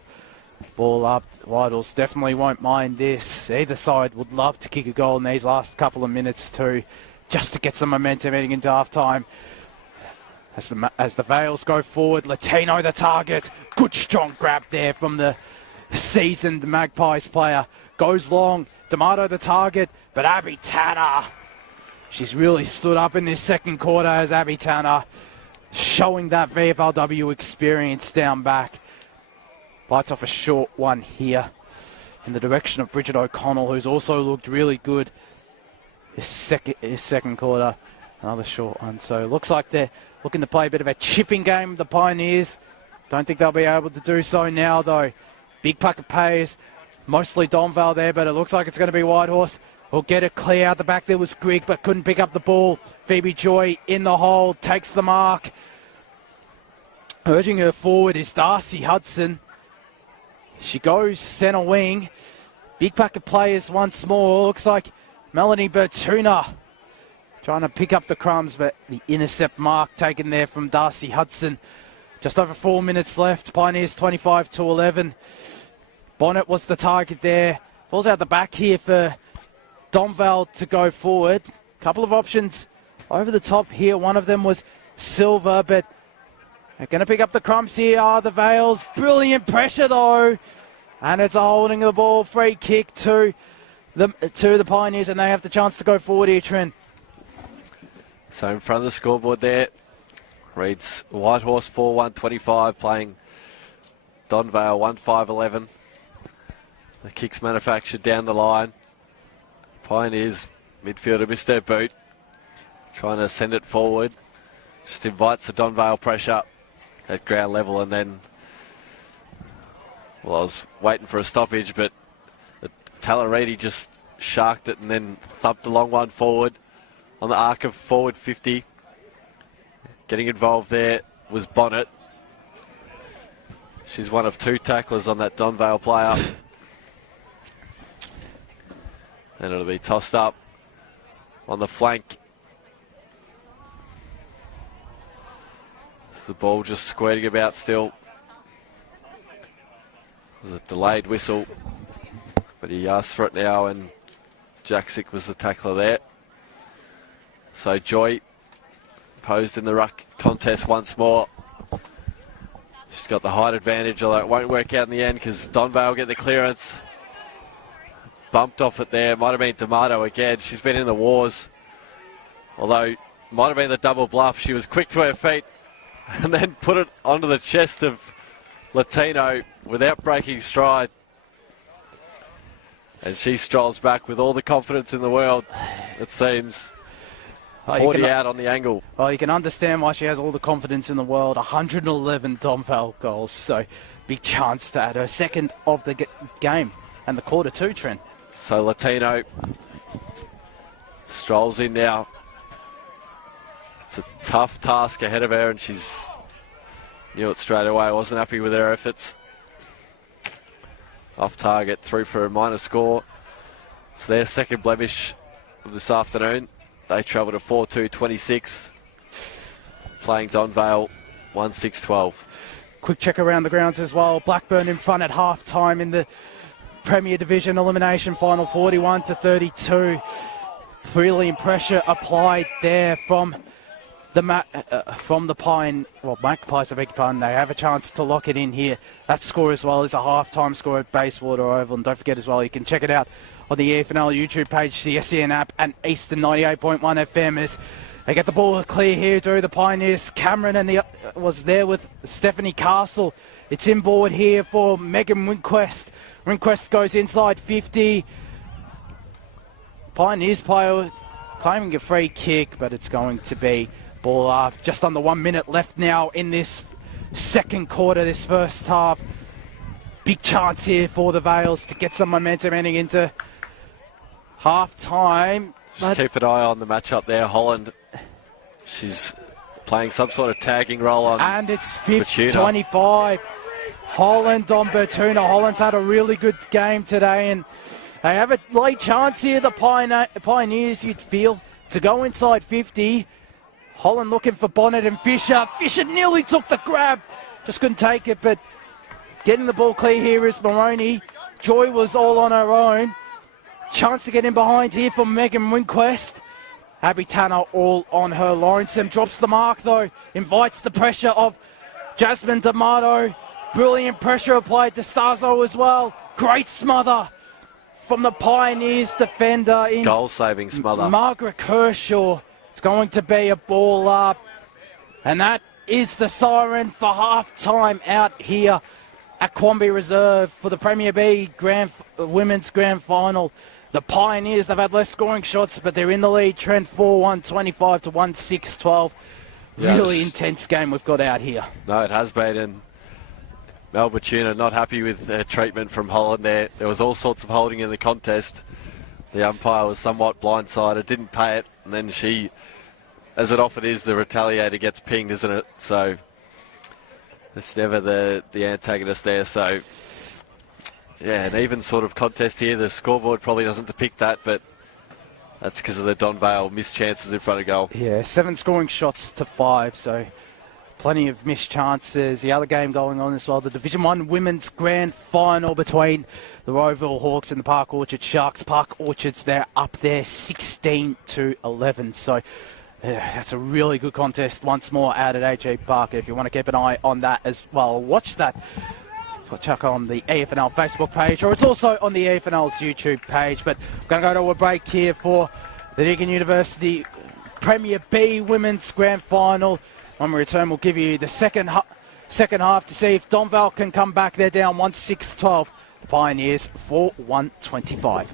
ball up. Whitehorse definitely won't mind this. Either side would love to kick a goal in these last couple of minutes too, just to get some momentum heading into half-time. As the Vales go forward, Latino the target. Good strong grab there from the seasoned Magpies player. Goes long. D'Amato the target, but Abby Tanner, she's really stood up in this second quarter as Abby Tanner, showing that VFLW experience down back. Bites off a short one here in the direction of Bridget O'Connell, who's also looked really good his second quarter. Another short one. So it looks like they're looking to play a bit of a chipping game, the Pioneers. Don't think they'll be able to do so now, though. Big pack of payers, mostly Donvale there, but it looks like it's going to be Whitehorse. Will get it clear out the back. There was Grigg, but couldn't pick up the ball. Phoebe Joy in the hole, takes the mark. Urging her forward is Darcy Hudson. She goes centre wing. Big pack of players once more. Looks like Melanie Bertuna trying to pick up the crumbs, but the intercept mark taken there from Darcy Hudson. Just over 4 minutes left. Pioneers 25-11. Bonnet was the target there. Falls out the back here for Donvale to go forward. Couple of options over the top here. One of them was Silver, but they're going to pick up the crumbs here are the Vales. Brilliant pressure, though. And it's a holding of the ball. Free kick to the Pioneers, and they have the chance to go forward here, Trent. So in front of the scoreboard there, reads Whitehorse 4-1-25, playing Donvale 1-5-11. The kicks manufactured down the line. Pioneers midfielder missed their boot, trying to send it forward. Just invites the Donvale pressure at ground level, and then, well, I was waiting for a stoppage, but Talariti just sharked it and then thumped a long one forward on the arc of forward 50. Getting involved there was Bonnet. She's one of two tacklers on that Donvale player. And it'll be tossed up on the flank. The ball just squirting about still. There's a delayed whistle, but he asked for it now, and Jaksic was the tackler there. So Joy posed in the ruck contest once more. She's got the height advantage, although it won't work out in the end because Donvale get the clearance. Bumped off it there. Might have been D'Amato again. She's been in the wars. Although, might have been the double bluff. She was quick to her feet and then put it onto the chest of Latino without breaking stride. And she strolls back with all the confidence in the world, it seems. 40 out on the angle. Well, you can understand why she has all the confidence in the world. 111 Donvale goals, so big chance to add her second of the game and the quarter two, Trent. So Latino strolls in now. It's a tough task ahead of her, and she's knew it straight away. Wasn't happy with her efforts. Off target, through for a minor score. It's their second blemish of this afternoon. They travel to 4-2-26, playing Donvale 1-6-12. Quick check around the grounds as well. Blackburn in front at half-time in the Premier Division elimination final, 41-32. Brilliant pressure applied there from the Magpies, I beg your pardon. They have a chance to lock it in here. That score as well is a half-time score at Bayswater Oval. And don't forget as well, you can check it out on the EFNL YouTube page, the SEN app, and Eastern 98.1 FM as they get the ball clear here through the Pioneers. Cameron was there with Stephanie Castle. It's inboard here for Megan Winquest. Winquest goes inside 50. Pioneers player claiming a free kick, but it's going to be ball up. Just under 1 minute left now in this second quarter, this first half. big chance here for the Vales to get some momentum heading into half-time. Just keep an eye on the matchup there. Holland, she's playing some sort of tagging role on. And it's 50-25. Bertuna. Holland on Bertuna. Holland's had a really good game today, and they have a late chance here, the Pioneers, you'd feel, to go inside 50. Holland looking for Bonnet and Fisher. Fisher nearly took the grab. Just couldn't take it, but getting the ball clear here is Maroney. Joy was all on her own. Chance to get in behind here for Megan Winquest. Abby Tanner all on her lonesome. Drops the mark though. Invites the pressure of Jasmine D'Amato. Brilliant pressure applied to Stazo as well. Great smother from the Pioneers defender in goal-saving smother. Margaret Kershaw. It's going to be a ball up. And that is the siren for half-time out here at Quamby Reserve for the Premier B Women's Grand Final. The Pioneers, they've had less scoring shots, but they're in the lead. Trent 4-1, 25 to 1, 6-12. Really intense game we've got out here. No, it has been. And Mel Bertuna not happy with their treatment from Holland there. There was all sorts of holding in the contest. The umpire was somewhat blindsided, didn't pay it, and then she, as it often is, the retaliator gets pinged, isn't it? So it's never the antagonist there. So yeah, an even sort of contest here. The scoreboard probably doesn't depict that, but that's because of the Donvale missed chances in front of goal. Yeah, 7 scoring shots to 5, so plenty of missed chances. The other game going on as well, the Division 1 Women's Grand Final between the Rowville Hawks and the Park Orchard Sharks. Park Orchards, they're up there 16-11, so that's a really good contest once more out at AG Park. If you want to keep an eye on that as well, watch that. Check on the EFNL Facebook page, or it's also on the EFNL's YouTube page. But we're going to go to a break here for the Deakin University Premier B Women's Grand Final. When we return, we'll give you the second half to see if Donvale can come back. They're down 1-6-12. The Pioneers 4-1-25.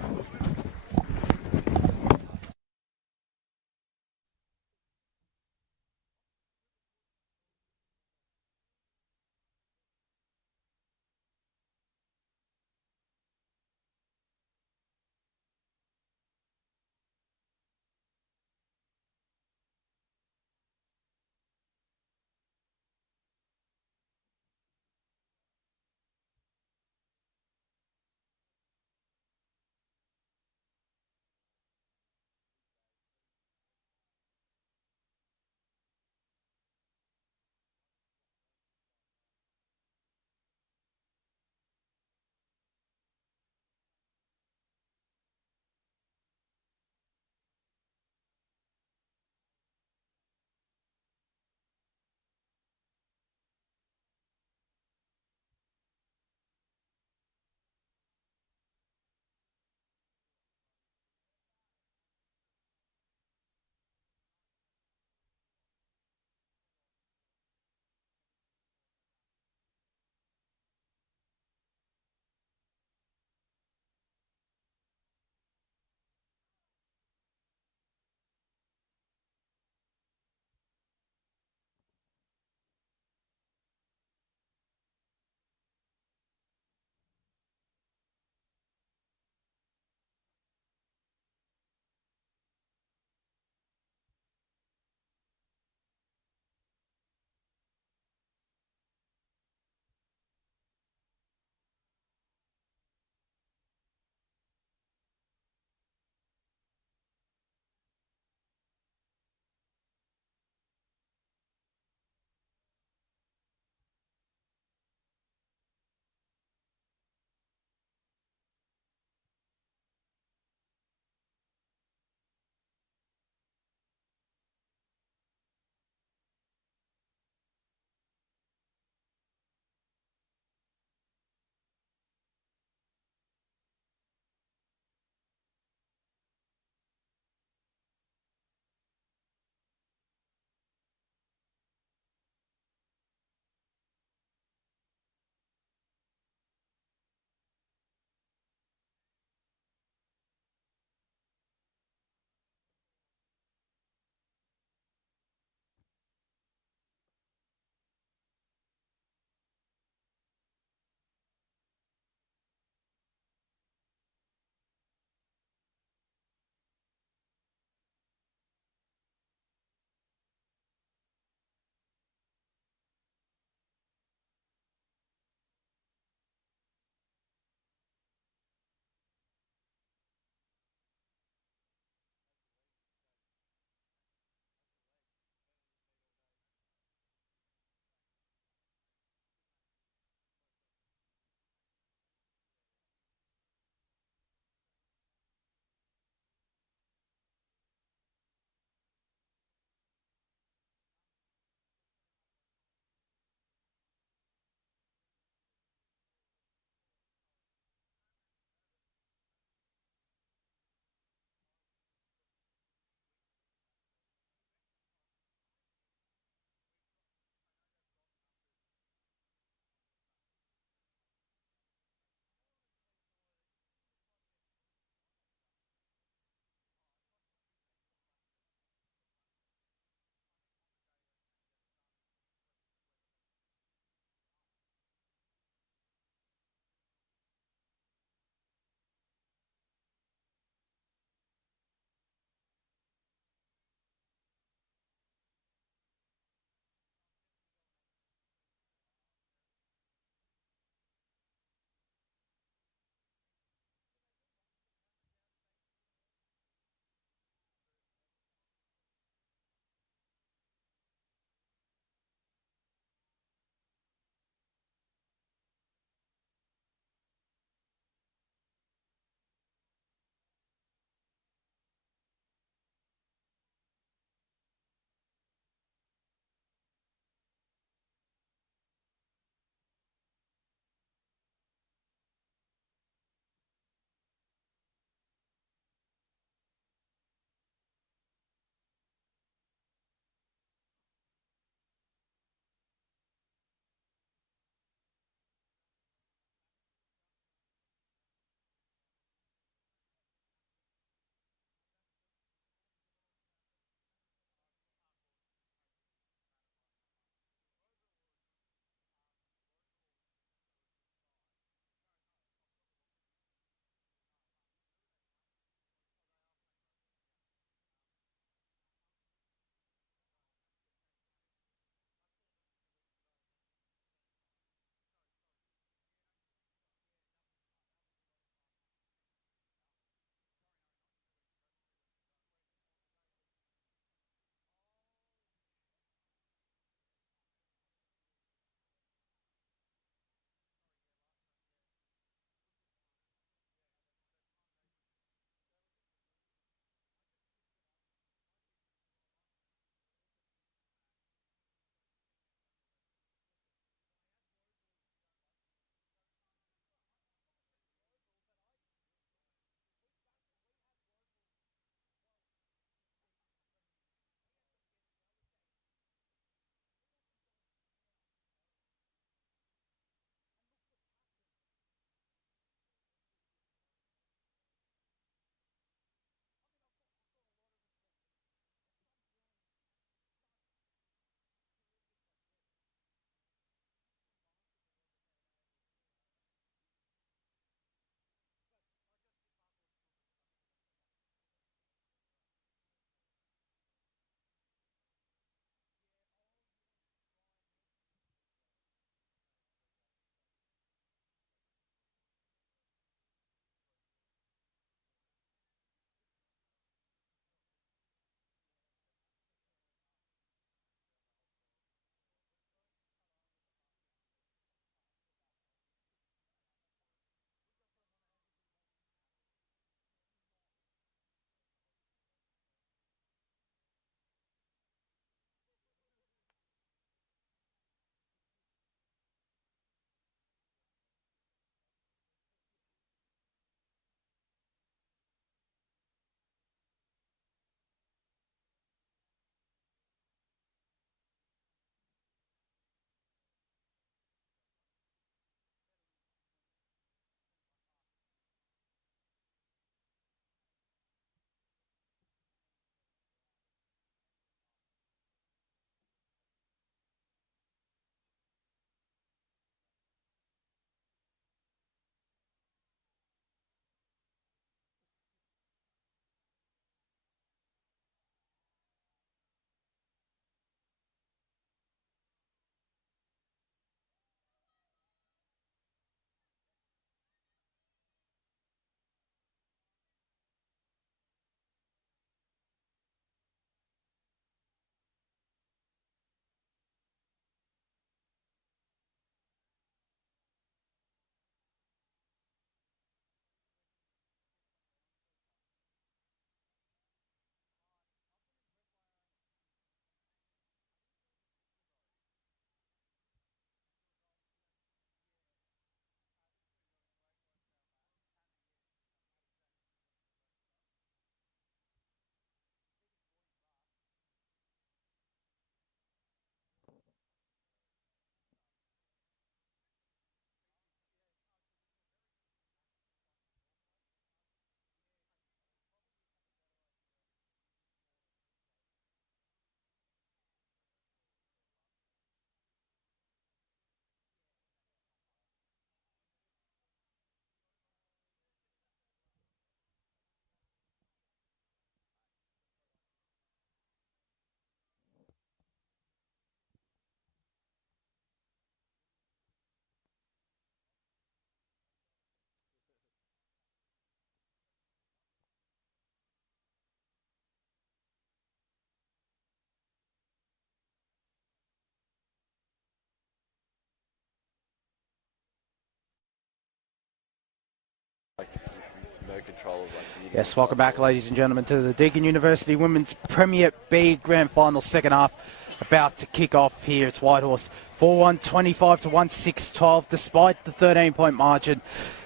Yes, welcome back, ladies and gentlemen, to the Deakin University Women's Premier B Grand Final second half about to kick off here. It's Whitehorse 4-1, 25 to 1-6-12. Despite the 13-point margin,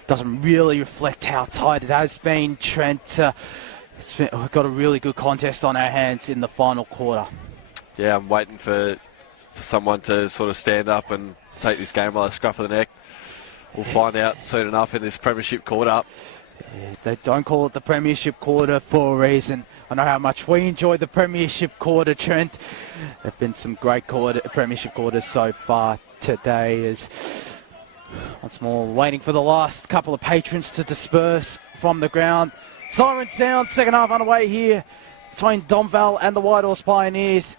doesn't really reflect how tight it has been. Trent, we've got a really good contest on our hands in the final quarter. Yeah, I'm waiting for someone to sort of stand up and take this game by the scruff of the neck. We'll find out soon enough in this premiership quarter. Yeah, they don't call it the premiership quarter for a reason. I know how much we enjoy the premiership quarter, Trent. There have been some great premiership quarters so far today. As once more waiting for the last couple of patrons to disperse from the ground. Siren sound, second half underway here between Donvale and the Whitehorse Pioneers.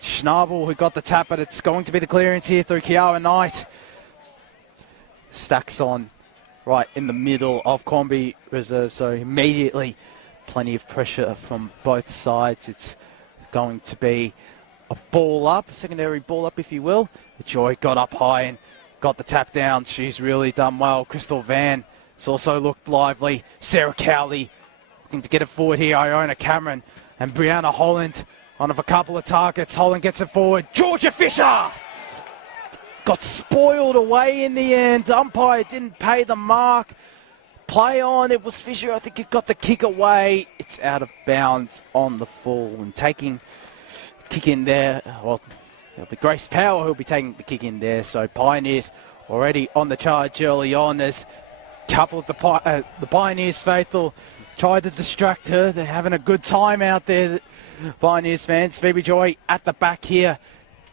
Schnabel who got the tap, but it's going to be the clearance here through Kiara Knight. Stacks on right in the middle of Combi Reserve, so immediately plenty of pressure from both sides. It's going to be a ball up, a secondary ball up if you will. Joy got up high and got the tap down. She's really done well. Crystal Van has also looked lively. Sarah Cowley looking to get it forward here. Iona Cameron and Brianna Holland, one of a couple of targets. Holland gets it forward. Georgia Fisher got spoiled away in the end. Umpire didn't pay the mark. Play on. It was Fisher. I think it got the kick away. It's out of bounds on the full. And taking kick in there. Well, it'll be Grace Power who'll be taking the kick in there. So Pioneers already on the charge early on. As a couple of the Pioneers faithful tried to distract her. They're having a good time out there, Pioneers fans. Phoebe Joy at the back here.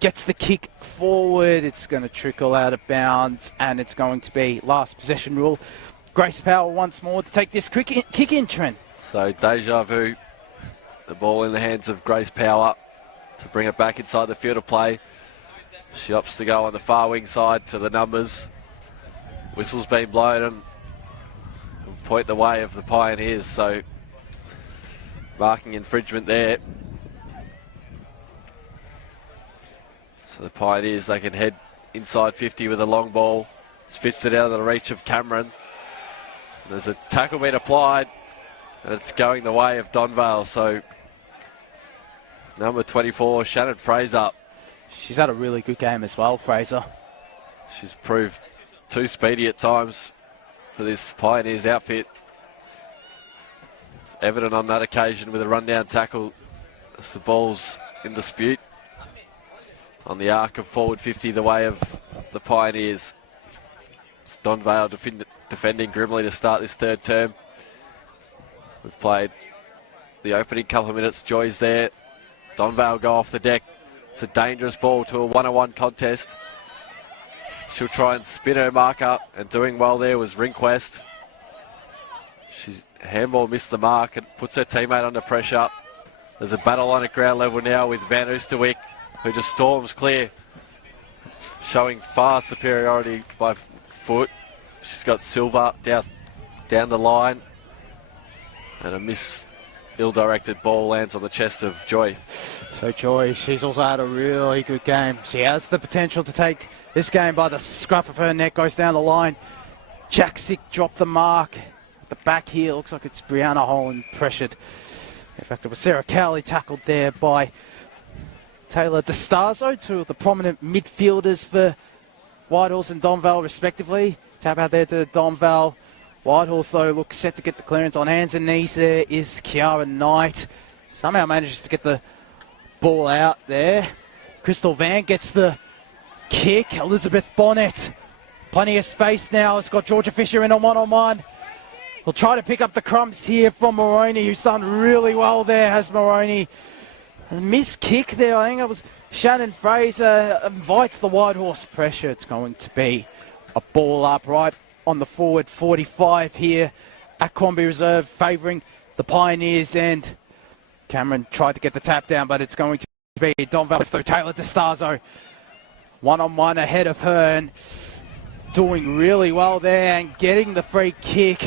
Gets the kick forward. It's going to trickle out of bounds, and it's going to be last possession rule. Grace Power once more to take this kick in, Trent. So deja vu. The ball in the hands of Grace Power to bring it back inside the field of play. She opts to go on the far wing side to the numbers. Whistle's been blown and point the way of the Pioneers. So marking infringement there. So the Pioneers, they can head inside 50 with a long ball. Spits it out of the reach of Cameron. There's a tackle being applied, and it's going the way of Donvale. So number 24, Shannon Fraser. She's had a really good game as well, Fraser. She's proved too speedy at times for this Pioneers outfit. Evident on that occasion with a rundown tackle as the ball's in dispute. On the arc of forward 50, the way of the Pioneers. It's Donvale defending grimly to start this third term. We've played the opening couple of minutes. Joy's there. Donvale go off the deck. It's a dangerous ball to a one-on-one contest. She'll try and spin her marker, and doing well there was Ringquest. She's handball missed the mark and puts her teammate under pressure. There's a battle on at ground level now with Van Oosterwyk, who just storms clear, showing far superiority by foot. She's got Silver down the line, and a ill-directed ball lands on the chest of Joy. So Joy, she's also had a really good game. She has the potential to take this game by the scruff of her neck, goes down the line. Jaksic dropped the mark. At the back here, looks like it's Brianna Holland pressured. In fact, it was Sarah Cowley tackled there by Taylor DeStazo, two of the prominent midfielders for Whitehorse and Donvale respectively. Tap out there to Donvale. Whitehorse though looks set to get the clearance on hands and knees. There is Kiara Knight. Somehow manages to get the ball out there. Crystal Van gets the kick. Elizabeth Bonnet. Plenty of space now. It's got Georgia Fisher in a one-on-one. We'll try to pick up the crumbs here from Moroney, who's done really well there, has Moroney. A missed kick there, I think it was Shannon Fraser, invites the Whitehorse pressure. It's going to be a ball up right on the forward 45 here at Crombie Reserve, favouring the Pioneers, and Cameron tried to get the tap down, but it's going to be Donvale through Taylor DeStazo. One-on-one ahead of her and doing really well there and getting the free kick.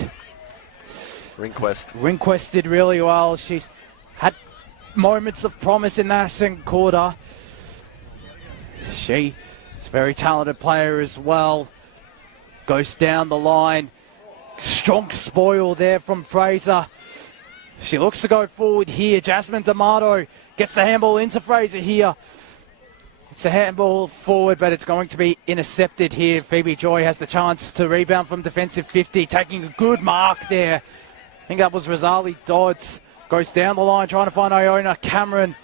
Ringquest did really well. She's had moments of promise in that second quarter. She's a very talented player as well. Goes down the line. Strong spoil there from Fraser. She looks to go forward here. Jasmine D'Amato gets the handball into Fraser here. It's a handball forward, but it's going to be intercepted here. Phoebe Joy has the chance to rebound from defensive 50, taking a good mark there. I think that was Rosali Dodds. Goes down the line, trying to find Iona Cameron.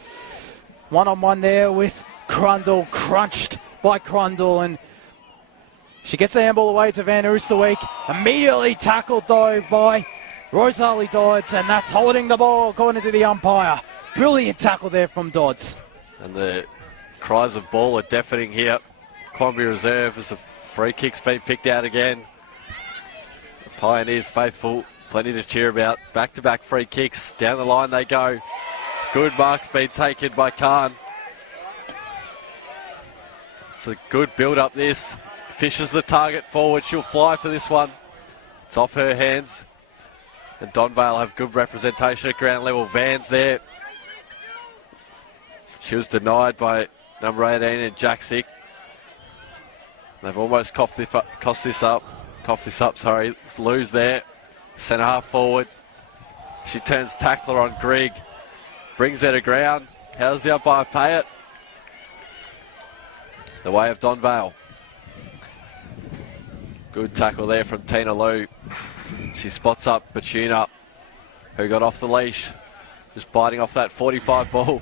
One-on-one there with Crundle, crunched by Crundle, and she gets the handball away to Van Oosterwijk. Immediately tackled, though, by Rosalie Dodds, and that's holding the ball, according to the umpire. Brilliant tackle there from Dodds. And the cries of ball are deafening here. Quamby Reserve as the free kick's been picked out again. The Pioneers faithful, plenty to cheer about. Back-to-back free kicks. Down the line they go. Good marks being taken by Khan. It's a good build-up this. Fisher's the target forward. She'll fly for this one. It's off her hands. And Donvale have good representation at ground level. Van's there. She was denied by number 18 and Jaksic. They've almost coughed this up. Sorry, lose there. Centre half forward. She turns tackler on Grigg. Brings her to ground. How does the umpire pay it? The way of Donvale. Good tackle there from Tina Liu. She spots up Bachuna, who got off the leash. Just biting off that 45 ball.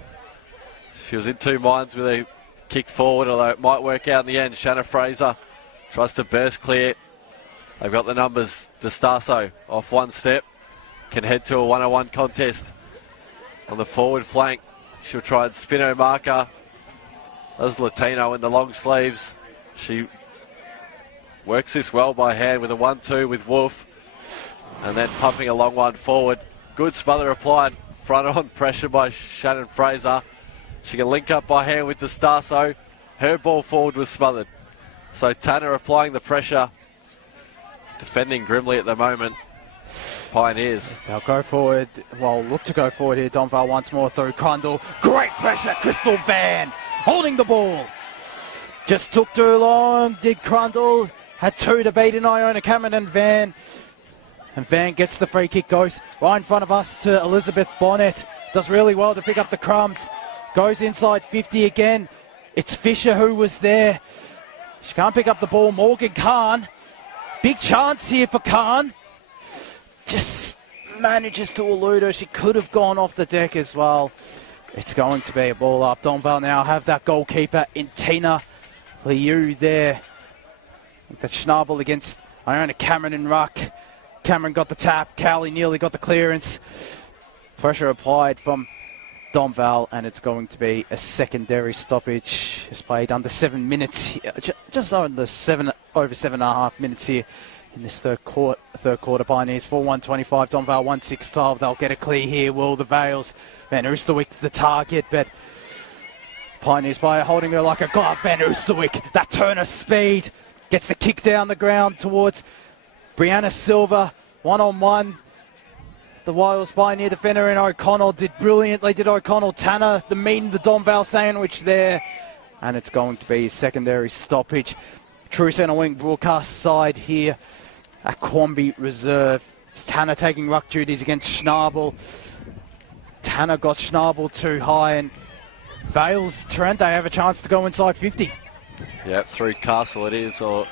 She was in two minds with a kick forward, although it might work out in the end. Shanna Fraser tries to burst clear. They've got the numbers. DeStasso off one step. Can head to a one-on-one contest on the forward flank. She'll try and spin her marker. There's Latino in the long sleeves. She works this well by hand with a 1-2 with Wolf. And then pumping a long one forward. Good smother applied. Front on pressure by Shannon Fraser. She can link up by hand with DeStasso. Her ball forward was smothered. So Tanner applying the pressure. Defending grimly at the moment. Pioneers. They'll go forward. Well, look to go forward here. Donvale once more through Crundle. Great pressure. Crystal Van holding the ball. Just took too long. Did Crundle. Had two to beat in Iona Cameron and Van. And Van gets the free kick. Goes right in front of us to Elizabeth Bonnet. Does really well to pick up the crumbs. Goes inside 50 again. It's Fisher who was there. She can't pick up the ball. Morgan Khan. Big chance here for Khan. Just manages to elude her. She could have gone off the deck as well. It's going to be a ball up. Donvale now have that goalkeeper in Tina Liu there. The Schnabel against Iona Cameron and Ruck. Cameron got the tap. Cowley nearly got the clearance. Pressure applied from Donvale, and it's going to be a secondary stoppage. It's played under 7 minutes here, just under over 7.5 minutes here in this third quarter. Pioneers 4-1-25, Donvale 1-6-12. They'll get a clear here. Will the Vales? Van Oosterwijk the target, but Pioneers player holding her like a glove. Van Oosterwijk, that turn of speed, gets the kick down the ground towards Brianna Silva. One-on-one. The Wales Pioneer defender in O'Connell did brilliantly. Did O'Connell. Tanner, the meat and the Donvale sandwich there. And it's going to be a secondary stoppage. True centre wing broadcast side here at Quamby Reserve. It's Tanner taking ruck duties against Schnabel. Tanner got Schnabel too high, and Vales Trent, they have a chance to go inside 50. Yep, through Castle it is. Or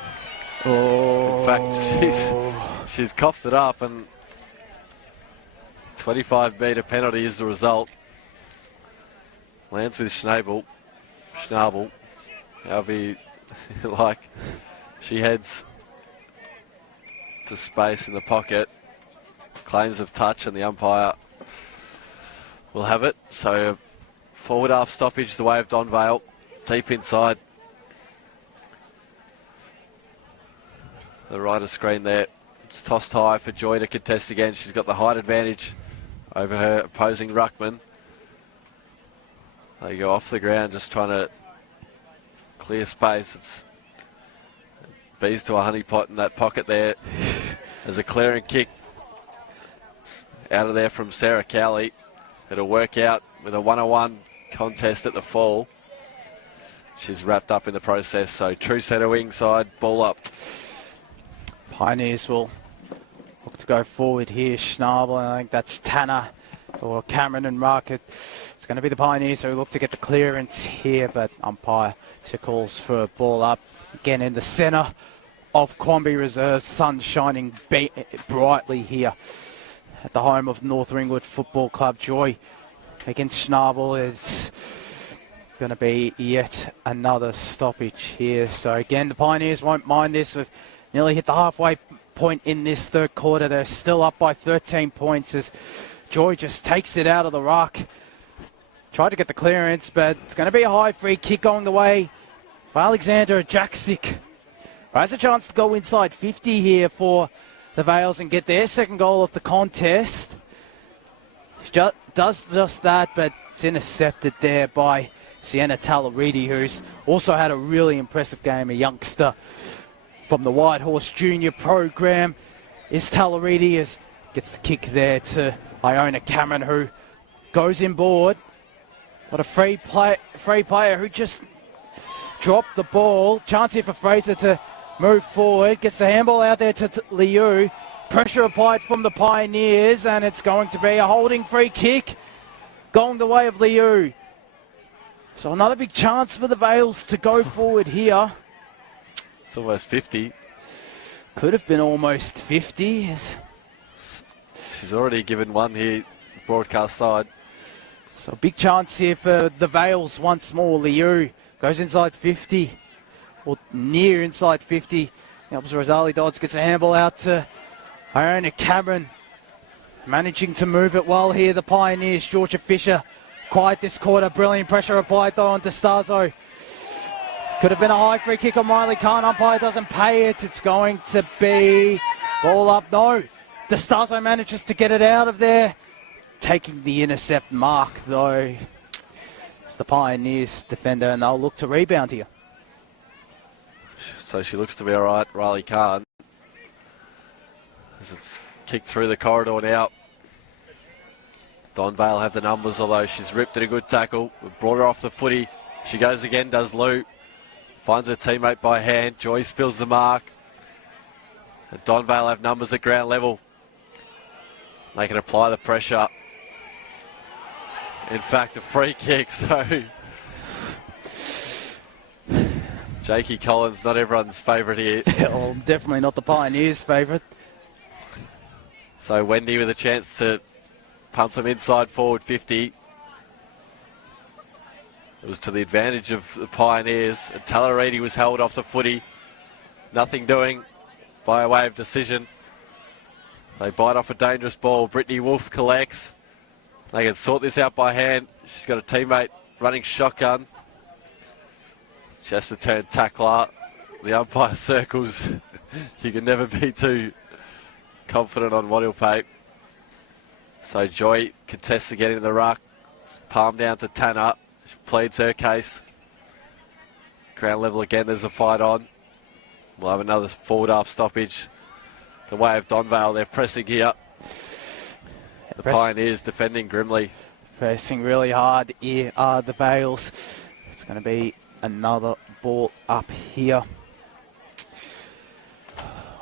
in fact, she's coughed it up, and 25-metre penalty is the result. Lands with Schnabel. However, like, she heads to space in the pocket. Claims of touch, and the umpire will have it. So forward half stoppage the way of Donvale. Deep inside. The right of screen there. It's tossed high for Joy to contest again. She's got the height advantage over her opposing ruckman. They go off the ground just trying to clear space. It's bees to a honeypot in that pocket there. There's a clearing kick out of there from Sarah Cowley. It'll work out with a one-on-one contest at the fall. She's wrapped up in the process, so true centre wing side, ball up. Pioneers will go forward here. Schnabel, I think that's Tanner or Cameron and Market. It's going to be the Pioneers who look to get the clearance here, but umpire calls for a ball up. Again in the centre of Quamby Reserve. Sun shining brightly here at the home of North Ringwood Football Club. Joy against Schnabel. It's going to be yet another stoppage here. So again, the Pioneers won't mind this. We've nearly hit the halfway point in this third quarter. They're still up by 13 points as Joy just takes it out of the ruck. Tried to get the clearance, but it's going to be a high free kick going the way of Alexander Jaksic. Has a chance to go inside 50 here for the Vales and get their second goal of the contest. Does just that, but it's intercepted there by Sienna Tallaridi, who's also had a really impressive game, a youngster from the Whitehorse Junior program. Is Tallaridi gets the kick there to Iona Cameron, who goes inboard. What a free player who just dropped the ball. Chance here for Fraser to move forward. Gets the handball out there to Liu. Pressure applied from the Pioneers, and it's going to be a holding free kick going the way of Liu. So another big chance for the Vales to go forward here. It's almost 50. Could have been almost 50. She's already given one here, broadcast side. So big chance here for the Vales once more. Liu goes inside 50, or near inside 50. Helps Rosali Dodds, gets a handball out to Iona Cameron. Managing to move it well here, the Pioneers. Georgia Fisher, quiet this quarter. Brilliant pressure applied though on DeStazo. Could have been a high free kick on Riley Khan. Umpire doesn't pay it. It's going to be ball up. No. DeStazo manages to get it out of there. Taking the intercept mark though. It's the Pioneers defender, and they'll look to rebound here. So she looks to be all right, Riley Khan. As it's kicked through the corridor now. Donvale have the numbers, although she's ripped at a good tackle. Brought her off the footy. She goes again, does Lou. Finds her teammate by hand. Joy spills the mark. And Donvale have numbers at ground level. They can apply the pressure. In fact, a free kick, so Jakey Collins, not everyone's favourite here. Well, definitely not the Pioneers' favourite. So Wendy with a chance to pump them inside forward 50. It was to the advantage of the Pioneers. And Tallaridi was held off the footy. Nothing doing by way of decision. They bite off a dangerous ball. Brittany Wolf collects. They can sort this out by hand. She's got a teammate running shotgun. She has to turn tackler. The umpire circles. You can never be too confident on what he'll pay. So Joy contests again in the ruck. It's palm down to Tanner. She pleads her case. Ground level again, there's a fight on. We'll have another forward half stoppage. The way of Donvale, they're pressing here. The Pioneers defending grimly. Pressing really hard here are the Vales. It's going to be another ball up here.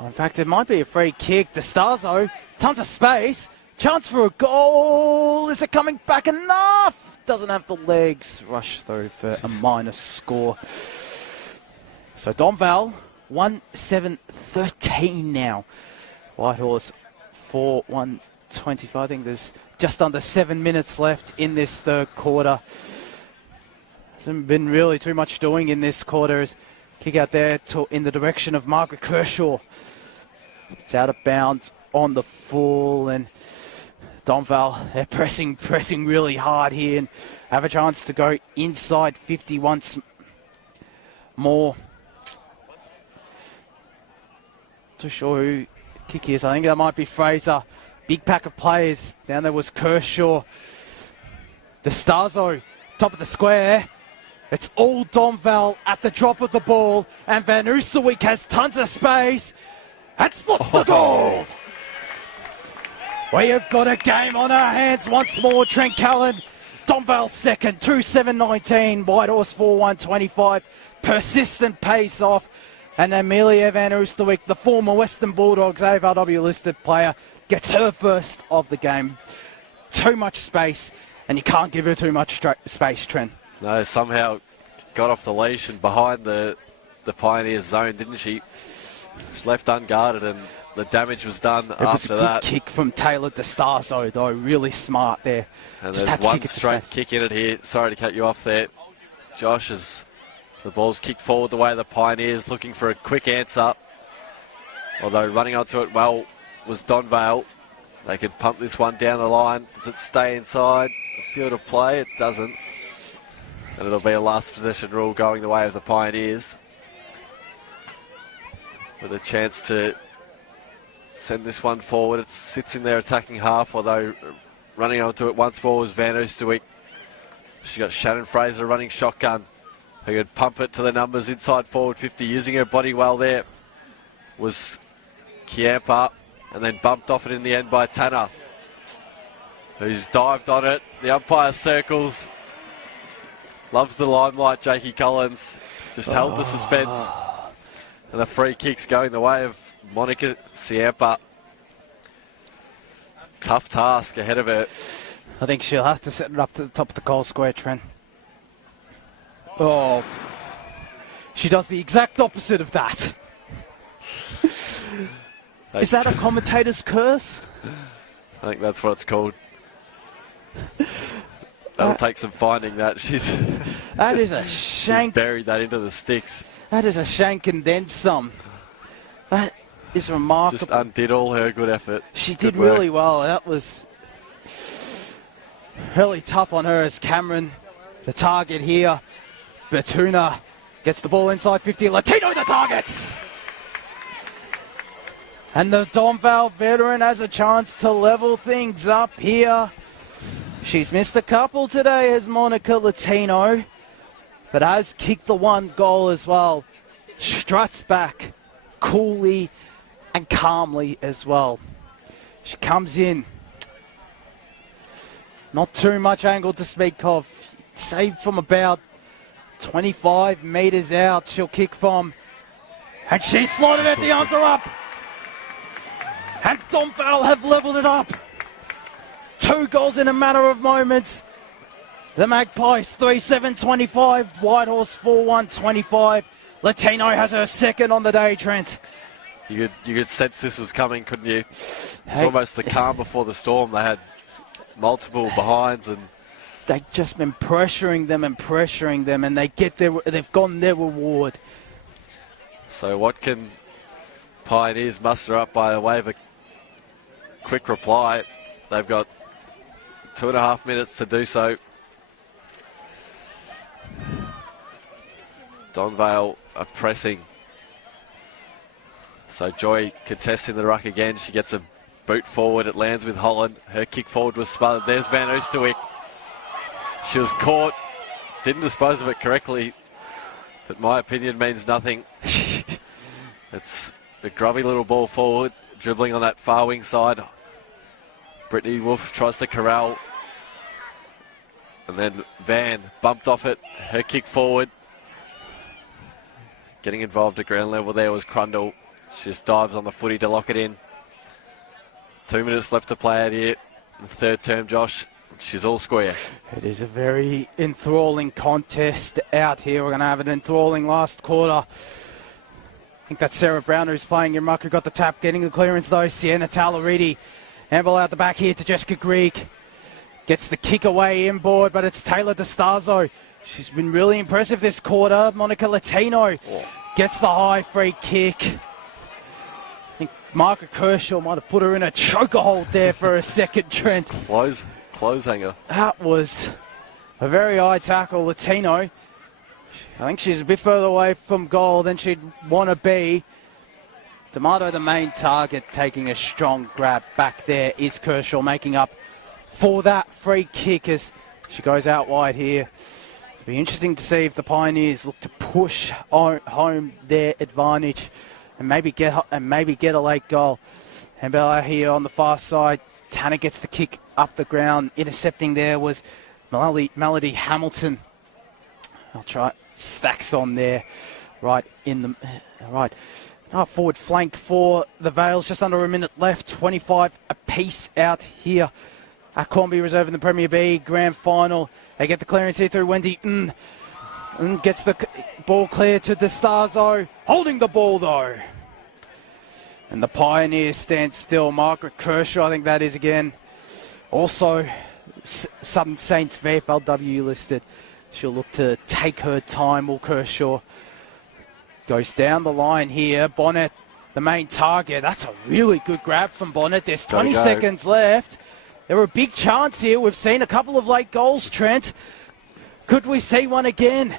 In fact, it might be a free kick. DeStazo, tons of space. Chance for a goal. Is it coming back enough? Doesn't have the legs. Rush through for a minus score. So Donvale, 1-7-13 now. Whitehorse 4-1-25. I think there's just under 7 minutes left in this third quarter. Hasn't been really too much doing in this quarter. Kick out there in the direction of Margaret Kershaw. It's out of bounds on the full, and Donvale, they're pressing really hard here and have a chance to go inside 50 once more. Not too sure who kick is. I think that might be Fraser. Big pack of players. Down there was Kershaw. DeStazo, top of the square. It's all Donvale at the drop of the ball, and Van Oosterwijk has tons of space and slots the goal. We have got a game on our hands once more. Trent Callan, Donvale second, 2-7-19, Whitehorse 4-1-25. Persistent pace off, and Amelia Van Oosterwijk, the former Western Bulldogs AFLW listed player, gets her first of the game. Too much space, and you can't give her too much space, Trent. No, somehow got off the leash and behind the Pioneers zone, didn't she? She left unguarded, and the damage was done after that. It was a good kick from Taylor DeStazo, though. Really smart there. And Just there's one straight kick in it here. Sorry to cut you off there, Josh, as the ball's kicked forward the way of the Pioneers, looking for a quick answer. Although running onto it well was Donvale. They can pump this one down the line. Does it stay inside the field of play? It doesn't. And it'll be a last possession rule going the way of the Pioneers, with a chance to send this one forward. It sits in their attacking half, although running onto it once more was Van Oosterwyk. She's got Shannon Fraser running shotgun, who could pump it to the numbers inside forward 50, using her body well there. Was Kiampa, and then bumped off it in the end by Tanner, who's dived on it. The umpire circles. Loves the limelight, Jakey Collins. Just held the suspense. And the free kick's going the way of Monica Ciampa. Tough task ahead of her. I think she'll have to set it up to the top of the goal square, Trent. Oh. She does the exact opposite of that. Is that a commentator's curse? I think that's what it's called. That'll take some finding, that. That is a shank. She's buried that into the sticks. That is a shank and then some. That is remarkable. Just undid all her good effort. She did really well. That was really tough on her as Cameron, the target here. Bertuna gets the ball inside 50. Latino the target! And the Donvale veteran has a chance to level things up here. She's missed a couple today as Monica Latino, but has kicked the one goal as well. Struts back coolly and calmly as well. She comes in. Not too much angle to speak of. Saved from about 25 metres out. She'll kick from. And she slotted it. The arms are up. And Donvale have levelled it up. 2 goals in a matter of moments. The Magpies 3-7-25. Whitehorse 4-1-25. Latino has her second on the day, Trent. You could sense this was coming, couldn't you? It's almost the calm before the storm. They had multiple behinds, and they've just been pressuring them, and they've gotten their reward. So what can Pioneers muster up by way of a quick reply? They've got 2.5 minutes to do so. Donvale are pressing. So Joy contesting the ruck again. She gets a boot forward. It lands with Holland. Her kick forward was smothered. There's Van Oosterwyk. She was caught. Didn't dispose of it correctly. But my opinion means nothing. It's a grubby little ball forward. Dribbling on that far wing side. Brittany Wolf tries to corral. And then Van bumped off it. Her kick forward. Getting involved at ground level there was Crundle. She just dives on the footy to lock it in. 2 minutes left to play out here. The third term, Josh. She's all square. It is a very enthralling contest out here. We're going to have an enthralling last quarter. I think that's Sarah Brown who's playing your muck, who got the tap, getting the clearance though. Sienna Talaridi. Handball out the back here to Jessica Greig. Gets the kick away inboard, but it's Taylor DeStazo. She's been really impressive this quarter. Monica Latino gets the high free kick. I think Margaret Kershaw might have put her in a choker hold there for a second, Trent. Close hanger. That was a very high tackle. Latino, I think she's a bit further away from goal than she'd want to be. D'Amato, the main target, taking a strong grab back there, is Kershaw, making up for that free kick as she goes out wide here. It'll be interesting to see if the Pioneers look to push home their advantage and maybe get a late goal. Handball here on the far side. Tanner gets the kick up the ground. Intercepting there was Melody Hamilton. I'll try. Stacks on there. Right. Forward flank for the Vales, just under a minute left, 25 apiece out here. Aquambi Reserve in the Premier B Grand Final. They get the clearance here through Wendy. Gets the ball clear to DeStazo, holding the ball though. And the Pioneers stand still. Margaret Kershaw, I think that is again. Also, Southern Saints VFLW listed. She'll look to take her time, will Kershaw. Goes down the line here. Bonnet, the main target. That's a really good grab from Bonnet. There's 20 seconds left. There were a big chance here. We've seen a couple of late goals, Trent. Could we see one again?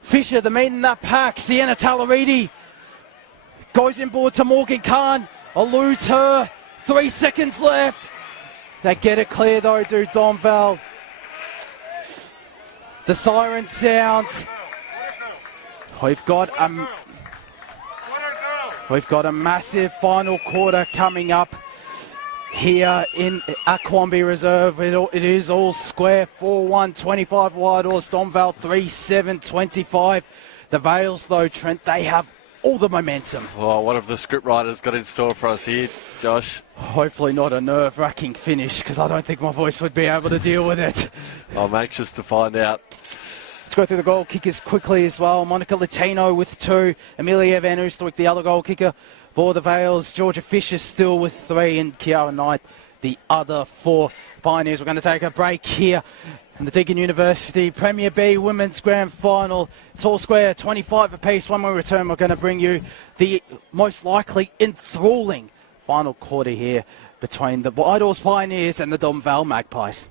Fisher, the meat in that pack. Sienna Talaridi goes inboard to Morgan Khan. Eludes her. 3 seconds left. They get it clear though, do Donvale. The siren sounds. We've got a massive final quarter coming up here in Aquambi Reserve. It is all square. 4-1, 25 Whitehorse, Donvale 3-7, 25. The Vales, though, Trent, they have all the momentum. Oh, what have the scriptwriters got in store for us here, Josh? Hopefully not a nerve-wracking finish, because I don't think my voice would be able to deal with it. I'm anxious to find out. Let's go through the goal kickers quickly as well. Monica Latino with 2. Amelia Van Oostwyk, the other goal kicker for the Vales. Georgia Fisher still with 3. And Kiara Knight, the other 4. Pioneers, we're going to take a break here in the Deakin University Premier B Women's Grand Final. It's all square, 25 apiece. When we return, we're going to bring you the most likely enthralling final quarter here between the Whitehorse Pioneers and the Donvale Magpies.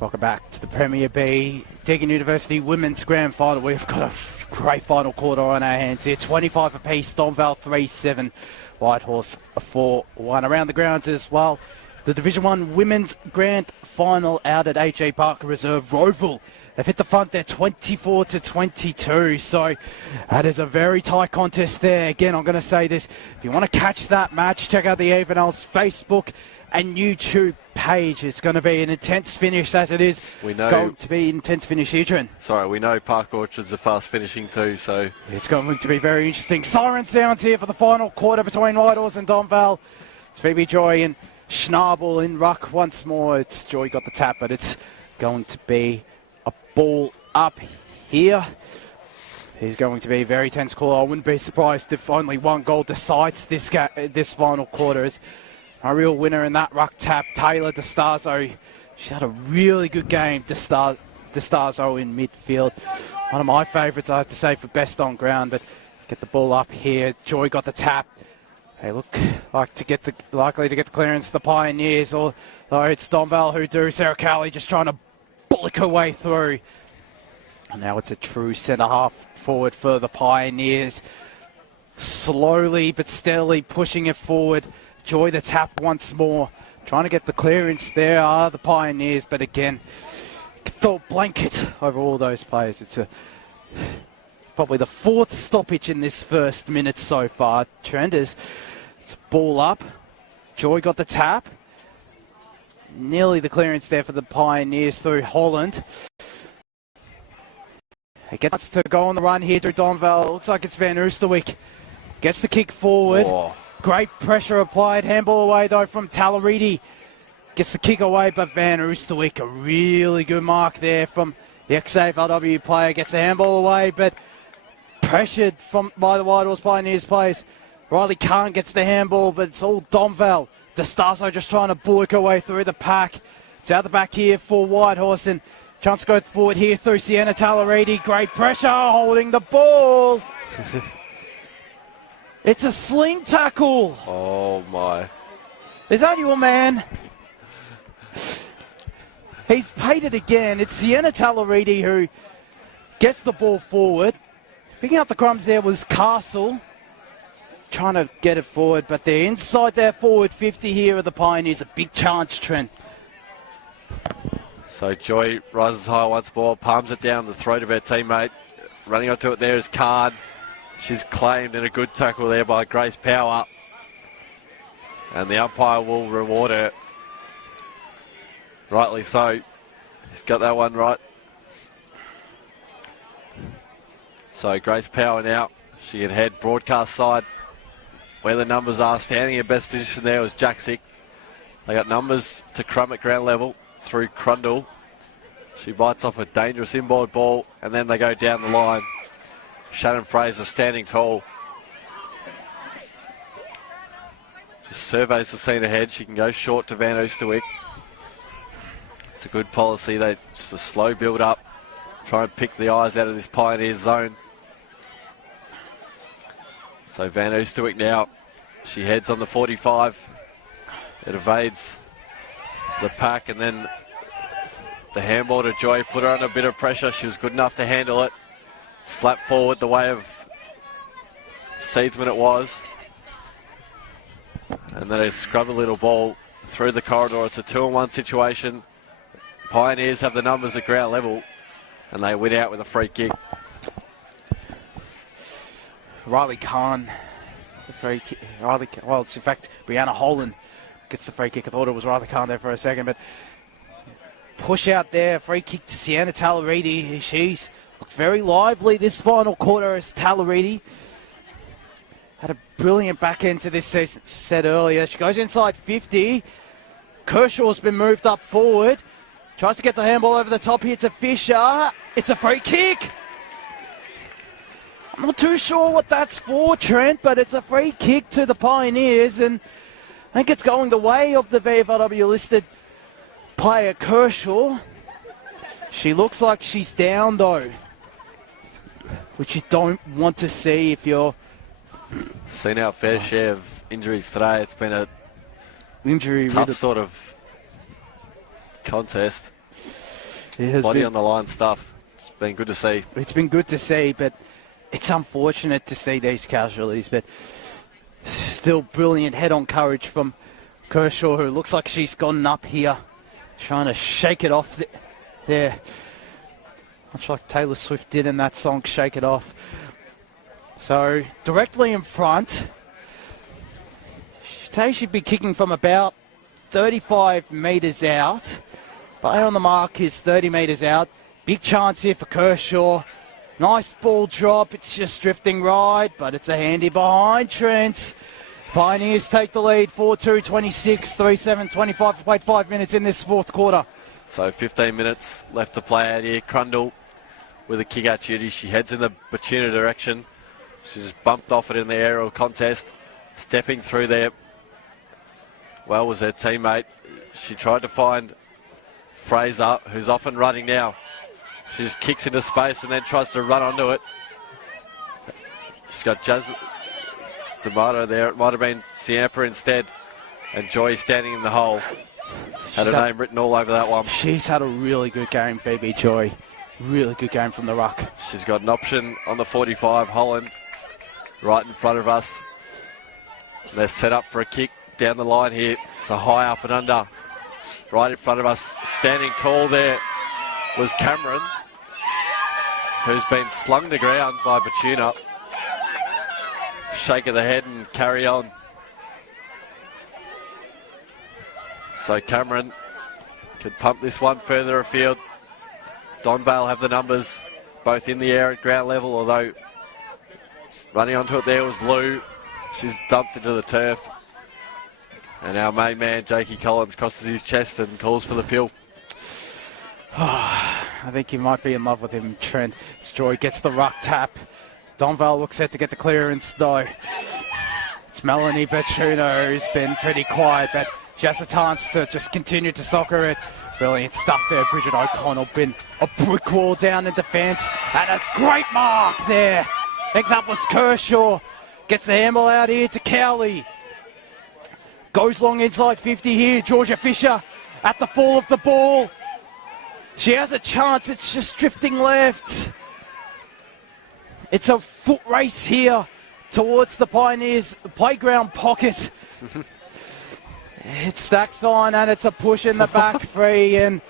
Welcome back to the Premier B Deakin University Women's Grand Final. We've got a great final quarter on our hands here. 25 apiece, Donvale 3-7, Whitehorse 4-1. Around the grounds as well, the Division 1 Women's Grand Final out at AJ Parker Reserve. Donvale, they've hit the front there 24-22. So that is a very tight contest there. Again, I'm going to say this. If you want to catch that match, check out the Evenals Facebook and YouTube page. It's going to be an intense finish, as it is going to be an intense finish here, Trent. Sorry, we know Park Orchard's a fast finishing too, so it's going to be very interesting. Siren sounds here for the final quarter between Whitehorse and Donvale. It's Phoebe Joy and Schnabel in ruck once more. It's Joy got the tap, but it's going to be a ball up here. It's going to be a very tense call. I wouldn't be surprised if only one goal decides this final quarter. A real winner in that ruck tap, Taylor DeStazo. She had a really good game, DeStazo in midfield. One of my favourites, I have to say, for best on ground. But get the ball up here. Joy got the tap. They look likely to get the clearance. The Pioneers, or it's Donvale who do. Sarah Cowley just trying to bullock her way through. And now it's a true centre half forward for the Pioneers. Slowly but steadily pushing it forward. Joy the tap once more. Trying to get the clearance there are the Pioneers, but again, throw a blanket over all those players. It's probably the fourth stoppage in this first minute so far. Trend is it's ball up. Joy got the tap. Nearly the clearance there for the Pioneers through Holland. It gets to go on the run here through Donvale. Looks like it's Van Oosterwyk. Gets the kick forward. Whoa. Great pressure applied. Handball away, though, from Talaridi. Gets the kick away, but Van Oosterwyk, a really good mark there from the ex-AFLW player. Gets the handball away, but pressured by the Whitehorse Pioneers players. Riley Khan gets the handball, but it's all Donvale. DeStazo just trying to bullock her way through the pack. It's out the back here for Whitehorse, and chance to go forward here through Sienna Talaridi. Great pressure, holding the ball. It's a sling tackle. Oh, my. Is that your man? He's paid it again. It's Sienna Talaridi who gets the ball forward. Picking up the crumbs there was Castle. Trying to get it forward, but they're inside their forward 50 here of the Pioneers. A big chance, Trent. So Joy rises high once more, palms it down the throat of her teammate. Running onto it there is Card. She's claimed in a good tackle there by Grace Power. And the umpire will reward her. Rightly so. He's got that one right. So Grace Power now. She can head broadcast side where the numbers are. Standing in best position there was Jaksic. They got numbers to Crum at ground level through Crundle. She bites off a dangerous inboard ball and then they go down the line. Shannon Fraser standing tall. Just surveys the scene ahead. She can go short to Van Oosterwyk. It's a good policy. They just a slow build up. Try and pick the eyes out of this Pioneers zone. So Van Oosterwyk now. She heads on the 45. It evades the pack and then the handball to Joy put her under a bit of pressure. She was good enough to handle it. Slap forward the way of Seedsman it was. And then a scrubby little ball through the corridor. It's a 2-on-1 situation. Pioneers have the numbers at ground level and they win out with a free kick. Riley Khan, the free kick. Well, it's in fact Brianna Holland gets the free kick. I thought it was Riley Khan there for a second, but push out there, free kick to Sienna Talaridi. She's looked very lively this final quarter as Talaridi had a brilliant back end to this season, said earlier. She goes inside 50. Kershaw's been moved up forward. Tries to get the handball over the top here to Fisher. It's a free kick. I'm not too sure what that's for, Trent, but it's a free kick to the Pioneers, and I think it's going the way of the VFLW listed player Kershaw. She looks like she's down though, which you don't want to see if you're... Seen our fair share of injuries today. It's been a tough sort of contest. Body on the line stuff. It's been good to see. It's been good to see, but it's unfortunate to see these casualties. But still brilliant head-on courage from Kershaw, who looks like she's gotten up here, trying to shake it off there. Much like Taylor Swift did in that song, Shake It Off. So, directly in front. She'd say she'd be kicking from about 35 metres out. Play on the mark is 30 metres out. Big chance here for Kershaw. Nice ball drop. It's just drifting right, but it's a handy behind Trent. Pioneers take the lead, 4-2, 26, 3-7, 25. Played 5 minutes in this fourth quarter. So 15 minutes left to play out here. Crundle with a kick-out duty. She heads in the Batuna direction. She's bumped off it in the aerial contest. Stepping through there, well, was her teammate. She tried to find Fraser, who's off and running now. She just kicks into space and then tries to run onto it. She's got Jasmine D'Amato there. It might have been Siampa instead. And Joy standing in the hole. Had her name written all over that one. She's had a really good game, Phoebe Joy. Really good game from the ruck. She's got an option on the 45, Holland, right in front of us. They're set up for a kick down the line here. It's a high up and under. Right in front of us, standing tall there was Cameron, who's been slung to ground by Batuna. Shake of the head and carry on. So Cameron could pump this one further afield. Donvale have the numbers both in the air at ground level, although running onto it there was Lou. She's dumped into the turf. And our main man, Jakey Collins, crosses his chest and calls for the pill. I think you might be in love with him, Trent. Joy gets the ruck tap. Donvale looks set to get the clearance, though. It's Melanie Batuna, who's been pretty quiet, but she has a chance to just continue to soccer it. Brilliant stuff there. Bridget O'Connell been a brick wall down in defence. And a great mark there. I think that was Kershaw. Gets the handball out here to Cowley. Goes long inside 50 here. Georgia Fisher at the fall of the ball. She has a chance. It's just drifting left. It's a foot race here towards the Pioneers playground pocket. It stacks on and it's a push in the back free, and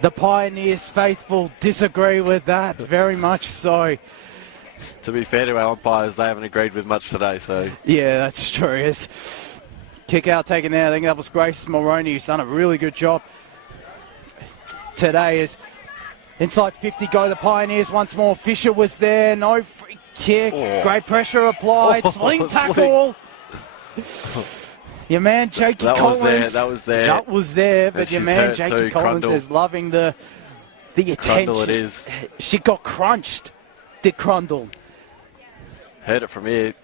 the Pioneers faithful disagree with that very much so. To be fair to our umpires, they haven't agreed with much today, so... Yeah, that's true. It's kick out taken there. I think that was Grace Moroney, who's done a really good job today. Is inside 50 go the Pioneers once more. Fisher was there. No free kick. Oh. Great pressure applied. Sling tackle. Your man, Jakey Collins. That was there, but your man, Jakey Collins, is loving the attention. Crundle it is. She got crunched, did Crundle. Heard it from here.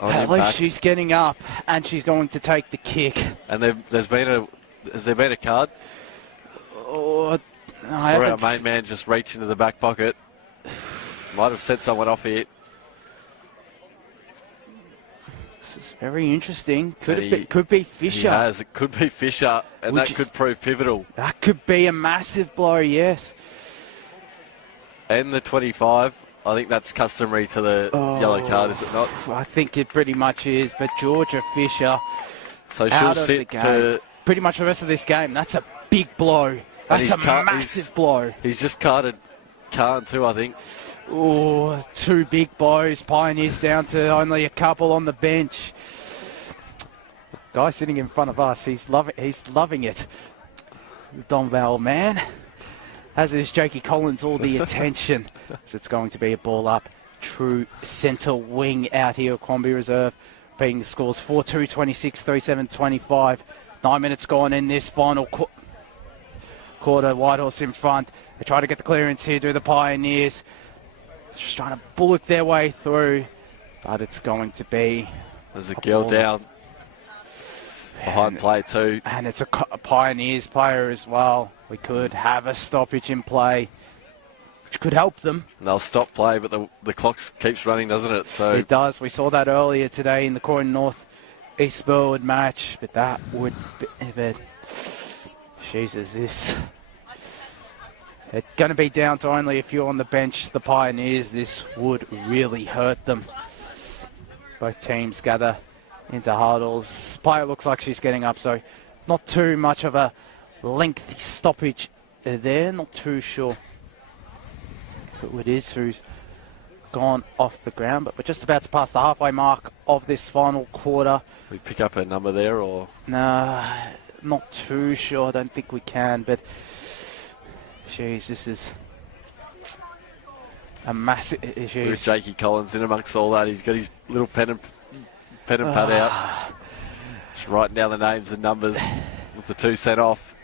At least she's getting up, and she's going to take the kick. And has there been a card? Oh, Saw our main man just reach into the back pocket. Might have set someone off here. This is very interesting. Could be Fisher. It could be Fisher, and that could prove pivotal. That could be a massive blow, yes. And the 25. I think that's customary to the yellow card, is it not? I think it pretty much is, but Georgia Fisher, so she'll sit for pretty much the rest of this game. That's a big blow. That's a massive blow. He's just carded Khan too, I think. Oh, two big blows. Pioneers down to only a couple on the bench. Guy sitting in front of us, he's loving it. Donvale, man. As is Jakey Collins, all the attention. So it's going to be a ball up. True centre wing out here at Crombie Reserve. Being the scores 4-2, 26, 3-7, 25. 9 minutes gone in this final quarter. Whitehorse in front. They try to get the clearance here, do the Pioneers. Just trying to bullock their way through. But it's going to be... There's a girl down. Behind play too. And it's a Pioneers player as well. We could have a stoppage in play, which could help them. And they'll stop play, but the clock keeps running, doesn't it? So it does. We saw that earlier today in the Croydon North East Burwood match, but that would be... Jesus, this... It's going to be down to only a few on the bench. The Pioneers, this would really hurt them. Both teams gather into huddles. Player looks like she's getting up, so not too much of a lengthy stoppage there. Not too sure who it is who's gone off the ground, but we're just about to pass the halfway mark of this final quarter. We pick up a number there, or? Nah, not too sure. I don't think we can, but jeez, this is a massive issue. There's Jakey Collins in amongst all that. He's got his little pen and pad out. He's writing down the names and numbers with the 2 sent off.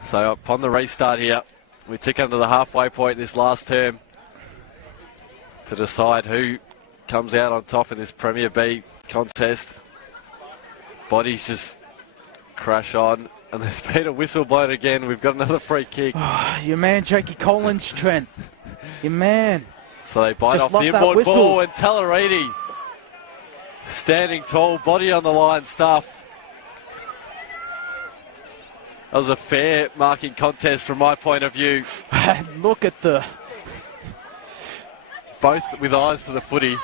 So upon the restart here, we tick under the halfway point this last term to decide who comes out on top in this Premier B contest. Bodies just crash on, and there's been a whistle blown again. We've got another free kick. Your man, Jakey Collins, Trent. Your man. So they bite Just off the inboard ball, and Tallaridi standing tall, body on the line stuff. That was a fair marking contest from my point of view. Look at the... Both with eyes for the footy.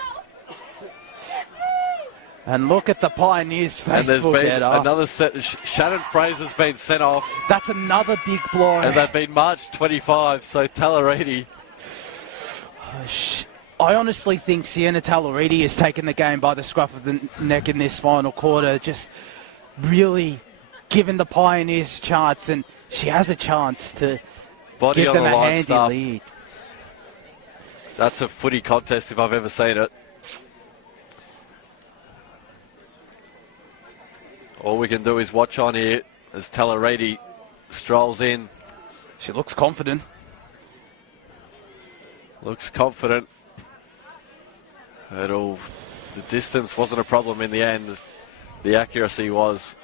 And look at the Pioneers' faithful. And there's been another set. Shannon Fraser's been sent off. That's another big blow. And they've been marched 25, so Tallaridi. I honestly think Sienna Tallaridi has taken the game by the scruff of the neck in this final quarter. Just really given the Pioneers a chance, and she has a chance to Body give on them the a line handy stuff. lead. That's a footy contest if I've ever seen it. All we can do is watch on here as Tallaridi strolls in. She looks confident. Looks confident. The distance wasn't a problem in the end. The accuracy was.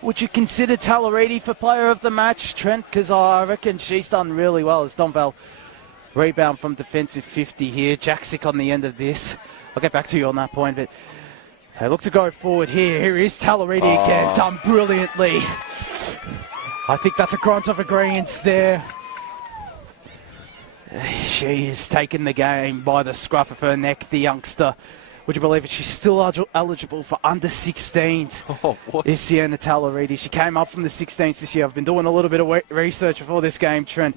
Would you consider Tallaridi for player of the match, Trent? Because I reckon she's done really well as Donvale rebound from defensive 50 here. Jaksic on the end of this. I'll get back to you on that point, but they look to go forward here. Here is Tallaridi again, done brilliantly. I think that's a grunt of agreement there. She has taken the game by the scruff of her neck, the youngster. Would you believe it? She's still eligible for under 16s. Oh, what? Is Sienna Tallaridi. She came up from the 16s this year. I've been doing a little bit of research before this game, Trent.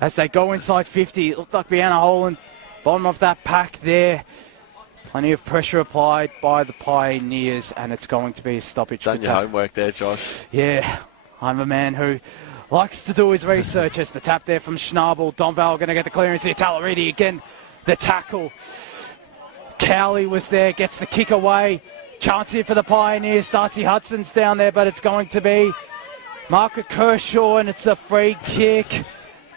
As they go inside 50, it looked like Brianna Holland, bottom of that pack there. Plenty of pressure applied by the Pioneers, and it's going to be a stoppage. Done your homework there, Josh. Yeah, I'm a man who likes to do his research. As the tap there from Schnabel. Donvale going to get the clearance here. Tallaridi again, the tackle. Cowley was there, gets the kick away. Chance here for the Pioneers. Darcy Hudson's down there, but it's going to be Margaret Kershaw, and it's a free kick.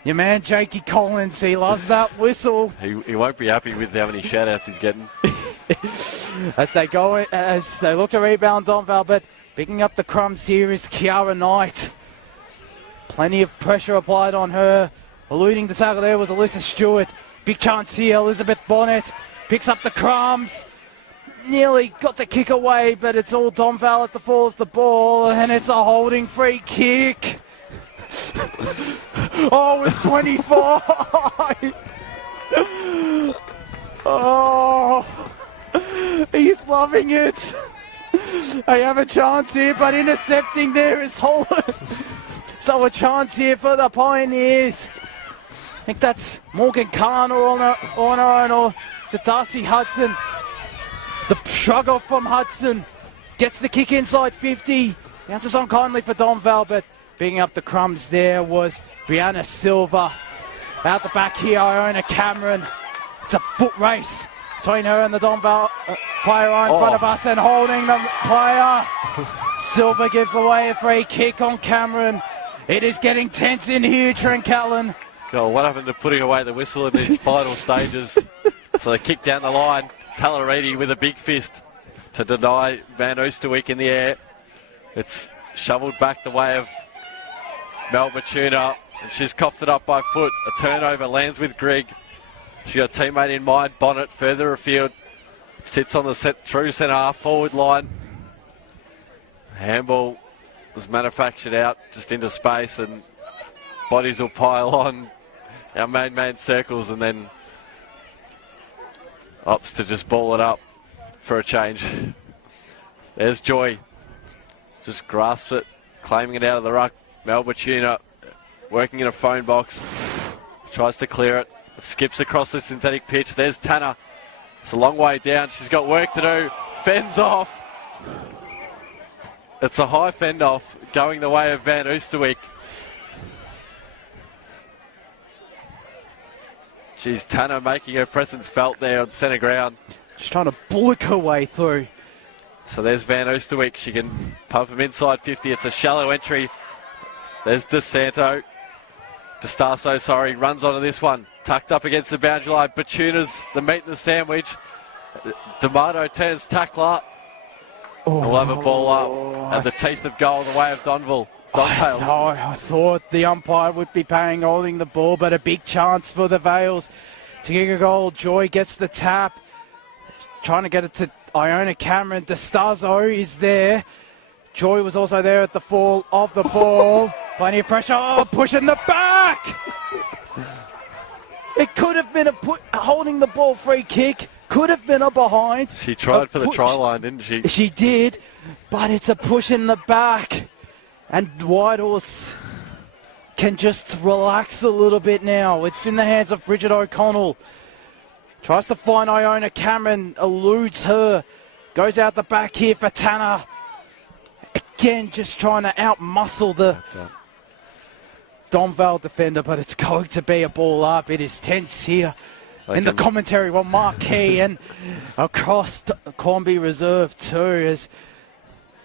Your man, Jakey Collins, he loves that whistle. He won't be happy with how many shout-outs he's getting. As they look to rebound Donvale, but picking up the crumbs here is Kiara Knight. Plenty of pressure applied on her. Eluding the tackle there was Alyssa Stewart. Big chance here, Elizabeth Bonnet. Picks up the crumbs. Nearly got the kick away, but it's all Donvale at the fall of the ball, and it's a holding free kick. Oh, with 25. Oh, he's loving it. They have a chance here, but intercepting there is Holland. So a chance here for the Pioneers. I think that's Morgan Kahn on her own, or is it Darcy Hudson? The shrug off from Hudson. Gets the kick inside 50. Bounces on kindly for Donvale, but picking up the crumbs there was Brianna Silva. Out the back here, Iona Cameron. It's a foot race between her and the Donvale player in front of us, and holding the player. Silva gives away a free kick on Cameron. It is getting tense in here, Trent Callan. God, what happened to putting away the whistle in these final stages? So they kick down the line. Tallaridi with a big fist to deny Van Oosterwijk in the air. It's shoveled back the way of Mel Matuna, and she's coughed it up by foot. A turnover lands with Grigg. She got a teammate in mind, Bonnet, further afield. Sits on the true centre half forward line. Handball was manufactured out just into space, and bodies will pile on. Our main man circles and then opts to just ball it up for a change. There's Joy. Just grasps it, claiming it out of the ruck. Melba Tuna working in a phone box. Tries to clear it. Skips across the synthetic pitch. There's Tanner. It's a long way down. She's got work to do. Fends off. It's a high fend off going the way of Van Oosterwyk. She's Tanner making her presence felt there on centre ground. Just trying to bullock her way through. So there's Van Oosterwyk. She can pump him inside 50. It's a shallow entry. There's DeStasso, runs onto this one. Tucked up against the boundary line. Batuna's the meat and the sandwich. D'Amato turns tackler. We'll have a ball up at the teeth of goal in the way of Donvale. I thought the umpire would be holding the ball, but a big chance for the Vales to kick a goal. Joy gets the tap. Trying to get it to Iona Cameron. DeStasso is there. Joy was also there at the fall of the ball. Plenty of pressure. Oh, pushing the back. It could have been holding the ball free kick. Could have been a behind. She tried for the try line, didn't she? She did, but it's a push in the back. And Whitehorse can just relax a little bit now. It's in the hands of Bridget O'Connell. Tries to find Iona Cameron, eludes her. Goes out the back here for Tanner. Again, just trying to outmuscle the Donvale defender, but it's going to be a ball up. It is tense here in the commentary. Well, Marquee and across Cornby Reserve too, as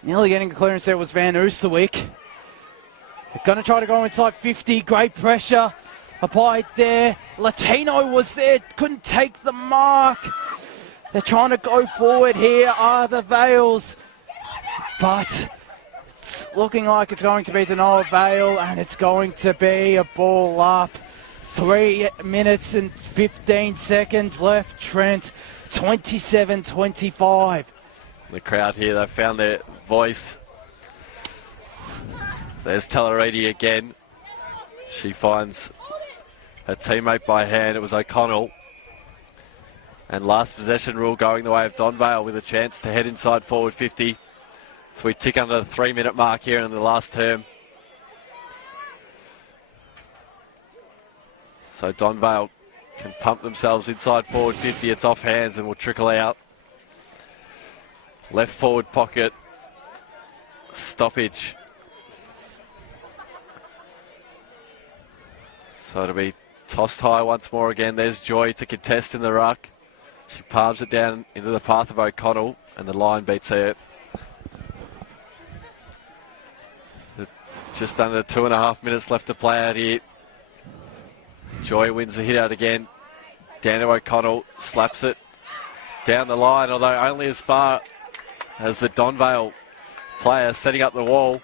nearly getting clearance there was Van Oosterwyk. Going to try to go inside 50. Great pressure applied there. Latino was there. Couldn't take the mark. They're trying to go forward here are the Vales. But it's looking like it's going to be to no avail, and it's going to be a ball up. 3 minutes and 15 seconds left. Trent, 27-25. The crowd here, they found their voice. There's Talaridi again. She finds her teammate by hand. It was O'Connell. And last possession rule going the way of Donvale with a chance to head inside forward 50. So we tick under the 3-minute mark here in the last term. So Donvale can pump themselves inside forward 50. It's off hands and will trickle out. Left forward pocket. Stoppage. So it'll be tossed high once more again. There's Joy to contest in the ruck. She palms it down into the path of O'Connell, and the line beats her. Just under 2.5 minutes left to play out here. Joy wins the hit out again. Down to O'Connell, slaps it down the line, although only as far as the Donvale player setting up the wall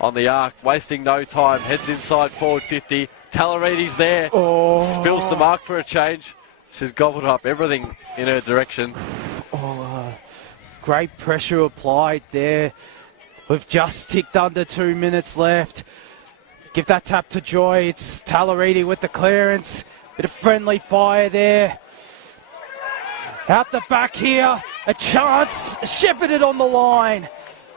on the arc, wasting no time, heads inside forward 50. Talaridi's there, spills the mark for a change. She's gobbled up everything in her direction. Great pressure applied there. We've just ticked under 2 minutes left. Give that tap to Joy. It's Talaridi with the clearance. Bit of friendly fire there. Out the back here, a chance. Shepherded on the line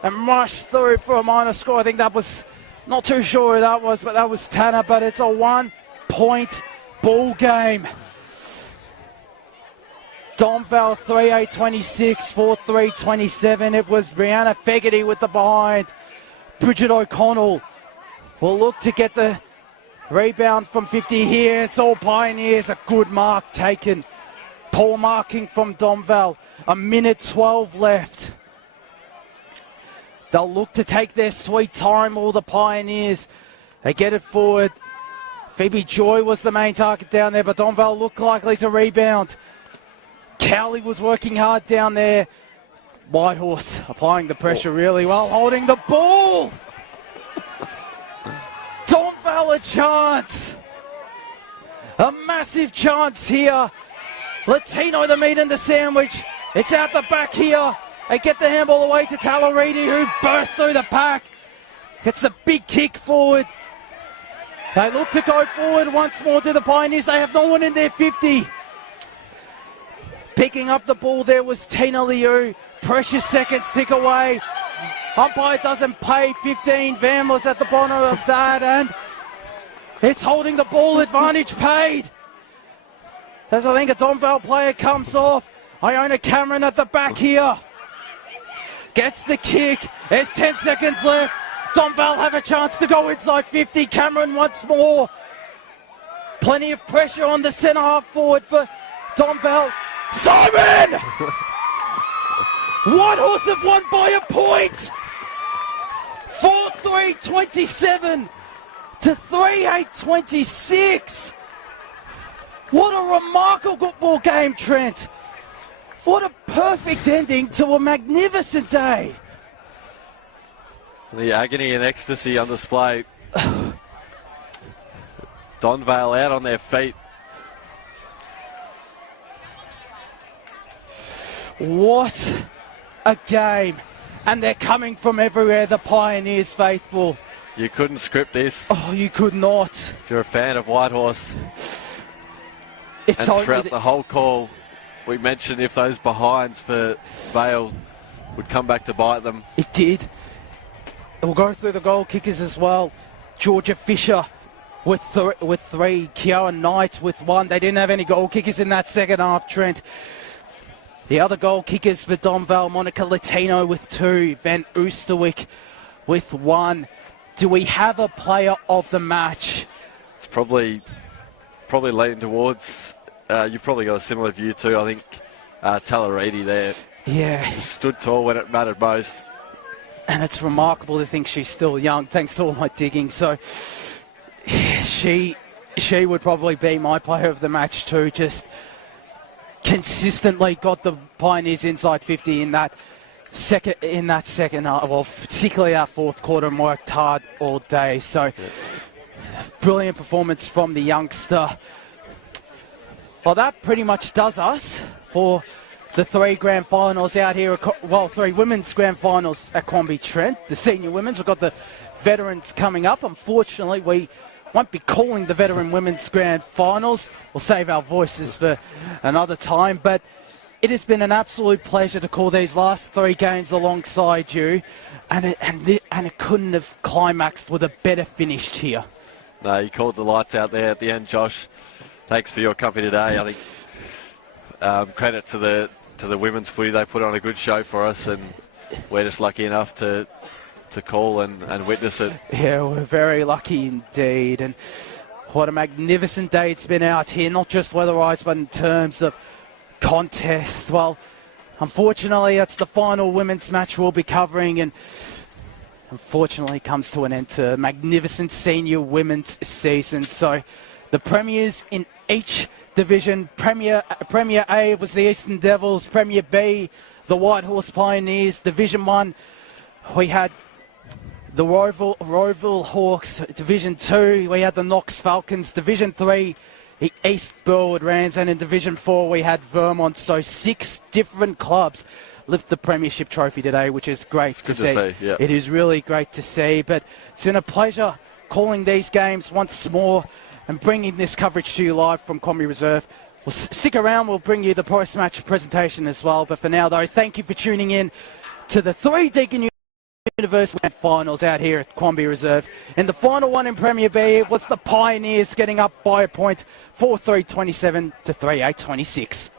and rushed through for a minor score. I think that was, not too sure who that was, but that was Tanner. But it's a 1-point ball game. Donvale 3-8-26, 4-3-27. It was Brianna Fegarty with the behind. Bridget O'Connell will look to get the rebound from 50 here. It's all Pioneers. A good mark taken. Poor marking from Donvale. 1:12 left. They'll look to take their sweet time, all the Pioneers. They get it forward. Phoebe Joy was the main target down there, but Donvale looked likely to rebound. Cowley was working hard down there. Whitehorse applying the pressure really well, holding the ball. Donvale a chance. A massive chance here. Latino the meat and the sandwich. It's out the back here. They get the handball away to Talaridi, who bursts through the pack. Gets the big kick forward. They look to go forward once more to the Pioneers. They have no one in their 50. Picking up the ball there was Tina Liu. Precious seconds tick away. Umpire doesn't pay 15. Van was at the bottom of that, and it's holding the ball advantage paid. As I think a Donvale player comes off. Iona Cameron at the back here. Gets the kick. There's 10 seconds left. Donvale have a chance to go inside 50. Cameron once more. Plenty of pressure on the centre half forward for Donvale. Simon! Whitehorse have won by a point. 4-3-27 to 3-8-26. What a remarkable football game, Trent. What a perfect ending to a magnificent day. The agony and ecstasy on display. Donvale out on their feet. What a game. And they're coming from everywhere, the Pioneers faithful. You couldn't script this. Oh, you could not. If you're a fan of Whitehorse. It's And throughout the whole call, we mentioned if those behinds for Vale would come back to bite them. It did. We'll go through the goal kickers as well. Georgia Fisher with three. Kiara Knight with one. They didn't have any goal kickers in that second half, Trent. The other goal kickers for Donvale, Monica Latino with two. Van Oosterwyk with one. Do we have a player of the match? It's probably leaning towards, you've probably got a similar view too, I think, Talaridi there. Yeah. She stood tall when it mattered most. And it's remarkable to think she's still young, thanks to all my digging. So she would probably be my player of the match too. Just consistently got the Pioneers inside 50 in that second half. Well, particularly our fourth quarter, and worked hard all day. So brilliant performance from the youngster. Well, that pretty much does us for the three grand finals out here. Well, three women's grand finals at Quamby Trent. The senior women's. We've got the veterans coming up. Unfortunately, we won't be calling the veteran women's grand finals. We'll save our voices for another time. But it has been an absolute pleasure to call these last three games alongside you. And it couldn't have climaxed with a better finish here. No, you called the lights out there at the end, Josh. Thanks for your company today. I think credit to the women's footy. They put on a good show for us, and we're just lucky enough to call and witness it. Yeah, we're very lucky indeed. And what a magnificent day it's been out here, not just weather-wise, but in terms of contest. Well, unfortunately, that's the final women's match we'll be covering, and unfortunately comes to an end to a magnificent senior women's season. So the premiers in each division. Premier A was the Eastern Devils. Premier B, the Whitehorse Pioneers. Division 1, we had the Roeville Hawks. Division 2, we had the Knox Falcons. Division 3, the East Burwood Rams. And in Division 4, we had Vermont. So 6 different clubs lift the premiership trophy today, which is great to see. Yeah. It is really great to see. But it's been a pleasure calling these games once more and bringing this coverage to you live from Quamby Reserve. We'll stick around, we'll bring you the post-match presentation as well. But for now, though, thank you for tuning in to the 3 Deakin University finals out here at Quamby Reserve. And the final one in Premier B was the Pioneers getting up by a point, 4-3-27 to 3-8-26.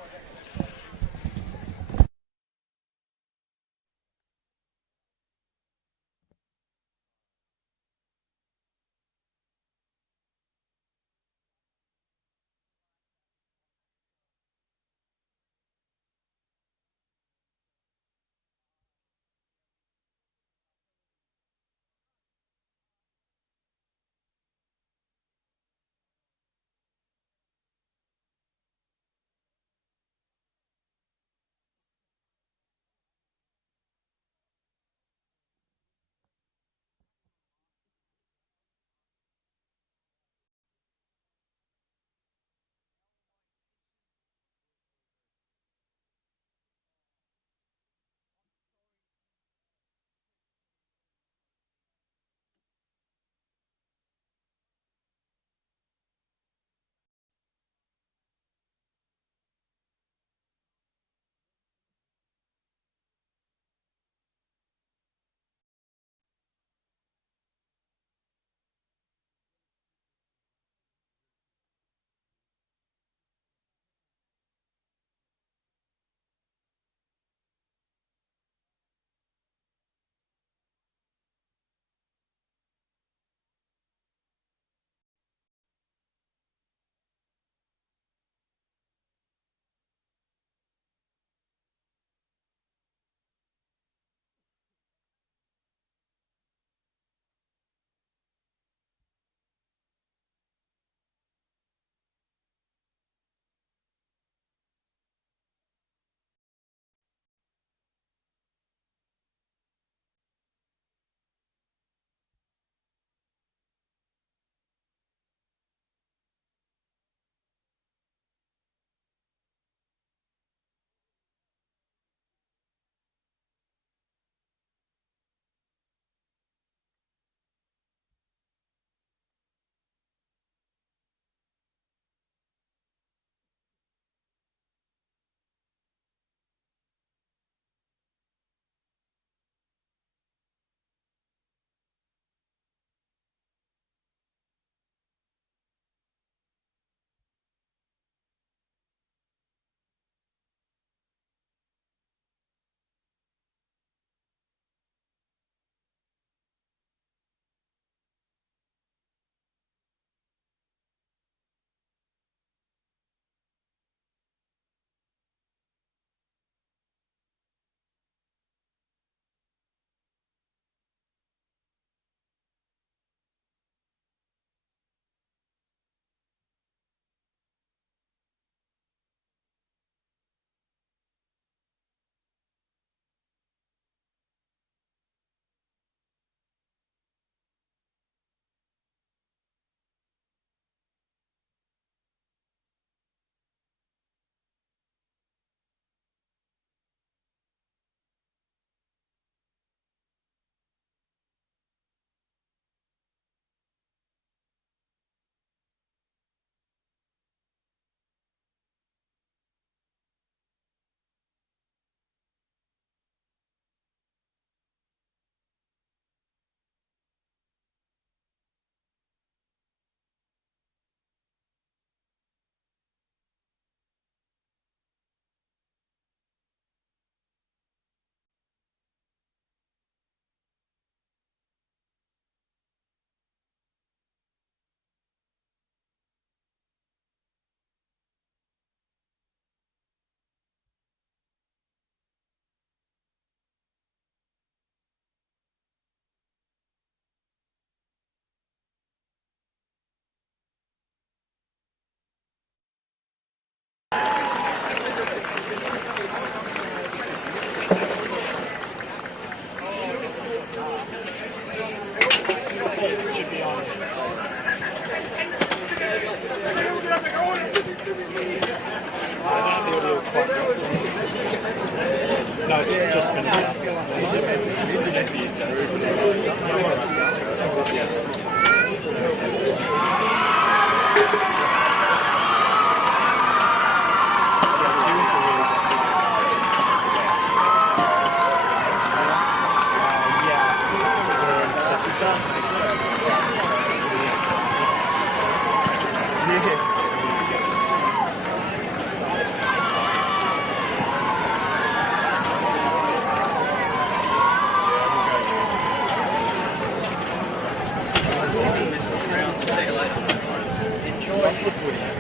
No, it's just finished up.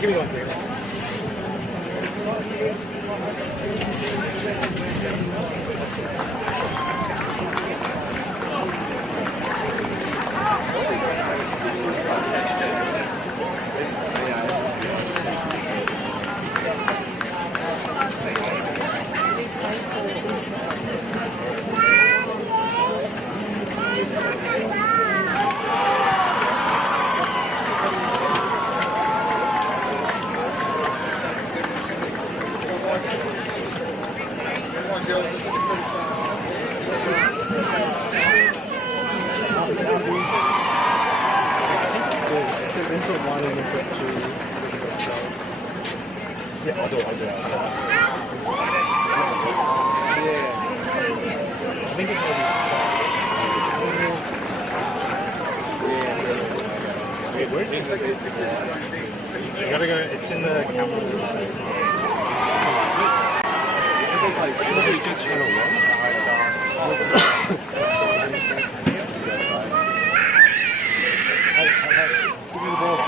Give me 1 second. Yeah, I'll do it. Yeah. I think it's going to be wait, where's it? You gotta go, it's in the capital. Is it just channel 1? Give me the ball.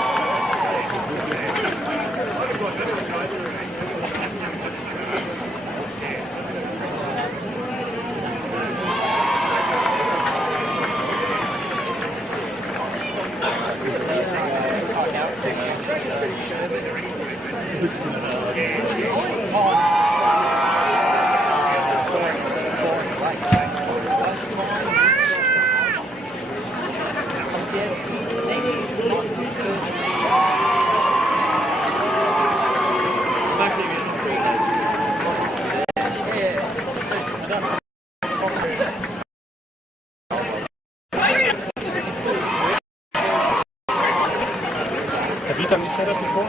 Have you done this setup before?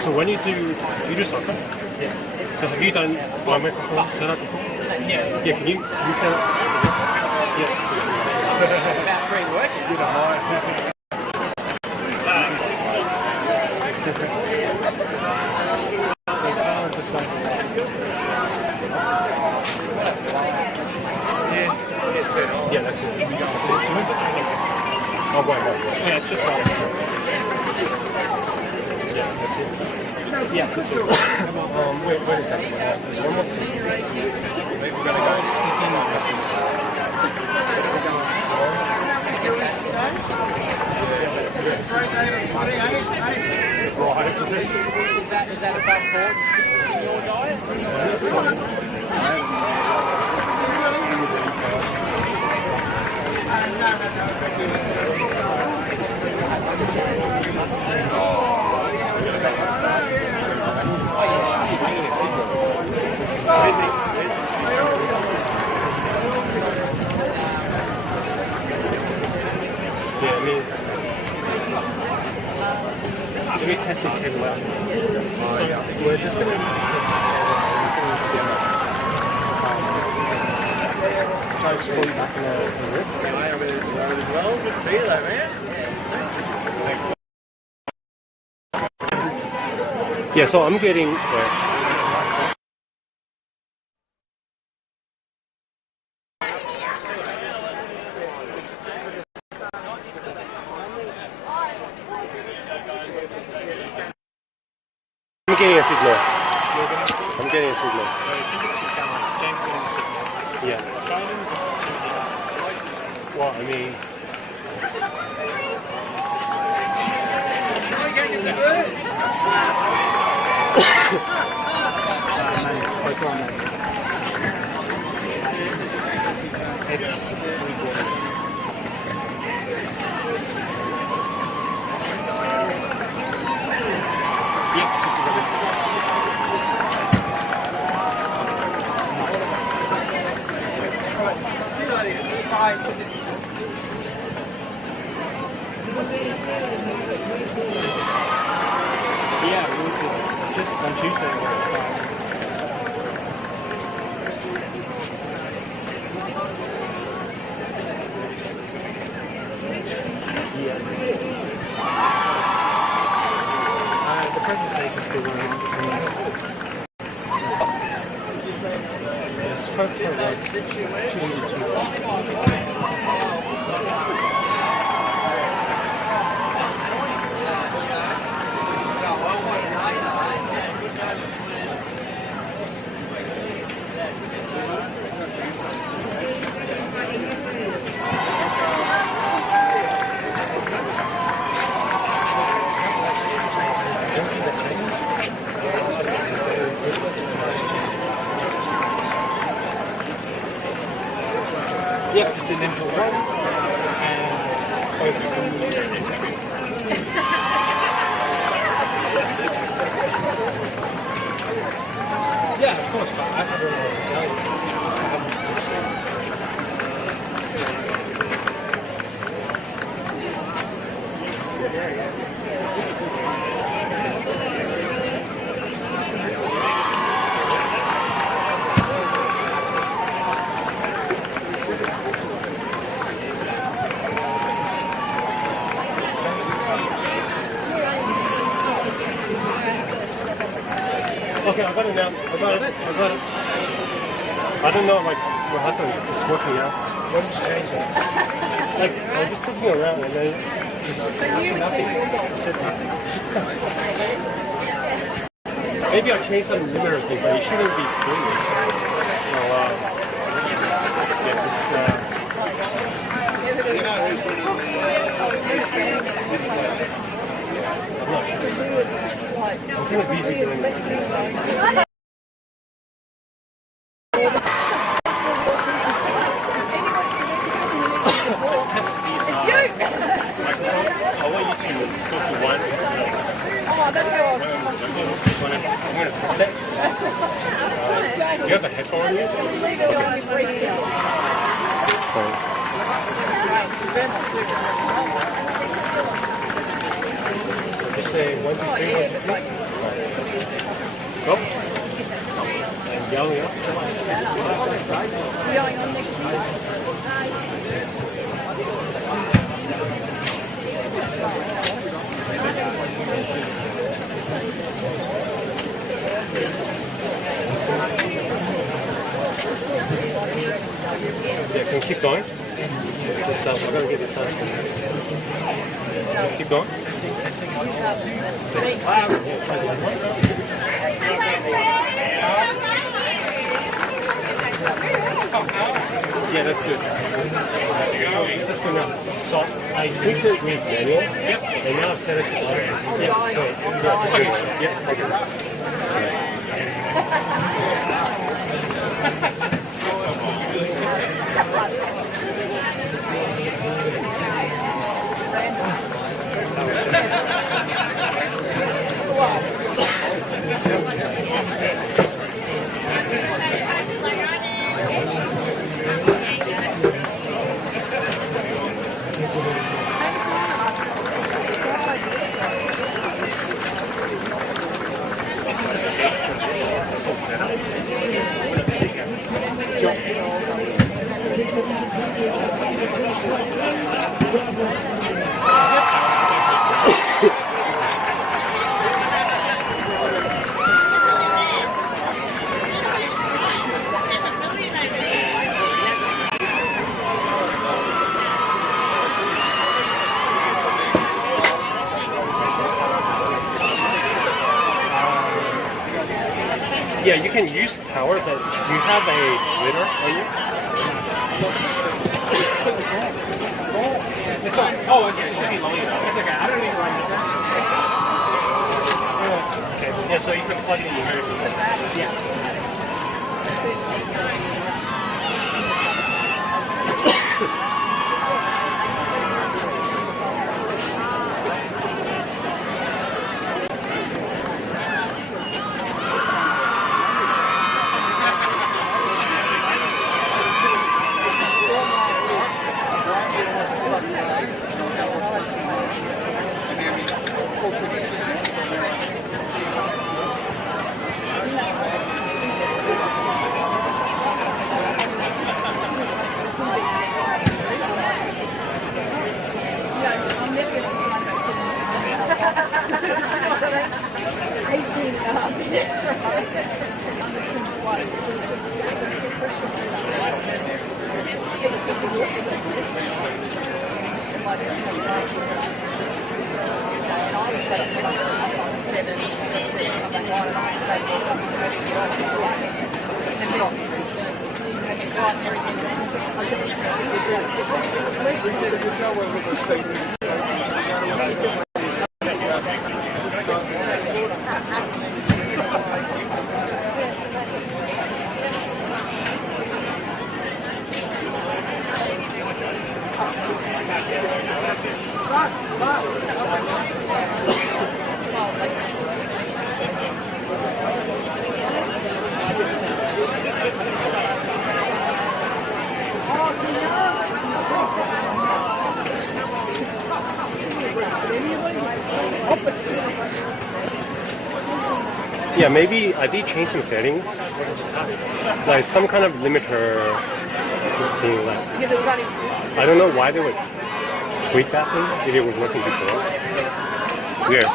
So when you do soccer? Yeah. So have you done my microphone setup before? Yeah. Yeah, can you set up? Yeah. About free work. You know, yeah, that's it. Oh, wait. Yeah, it's just balance. Yeah, that's it. Yeah, that's it. Where is that? There's one more thing. We've got to go Is that above board in your diet? Yeah, I mean, we test it cable out. So we're just going to test try to just pull you back in the rip. Well, good to see you though, man. Yeah, so I'm getting... I'm getting a signal. I'm getting a signal. Yeah. Well, I mean... It's... Yeah, just on Tuesday. The presentation still going on. Yes, try to yeah, it's an intro one. Yeah, of course, but I don't know what to tell you. Okay, I got it now. I got it. I don't know like what happened. It's working now. What did you change it? Like I was just looking around and then just nothing. It said nothing. Maybe I changed some limiter thing, but you shouldn't be doing this. So yeah, this I'm not sure. I think it's busy doing it. Let's test these microphones. I want you to go to one. I'm going to test it. You have a headphone on you? Just say 1, 2, 3, 1, 2, 3. Go. And yelling up. Yeah, can you keep going? This we're going to get this sound. Keep going. Yeah, that's good. That's good now. So I think that with manual, and now I've set it to auto. Yeah, so yeah, okay. Yeah, you can use power, but do you have a splitter on you? It's on. Oh, okay. It should be low enough. It's okay. I don't need to run it. Okay. Yeah, so you can plug it in here. Yeah. Yeah, maybe I did change some settings, like some kind of limiter thing. Like, I don't know why they would tweak that thing if it was working before. Weird.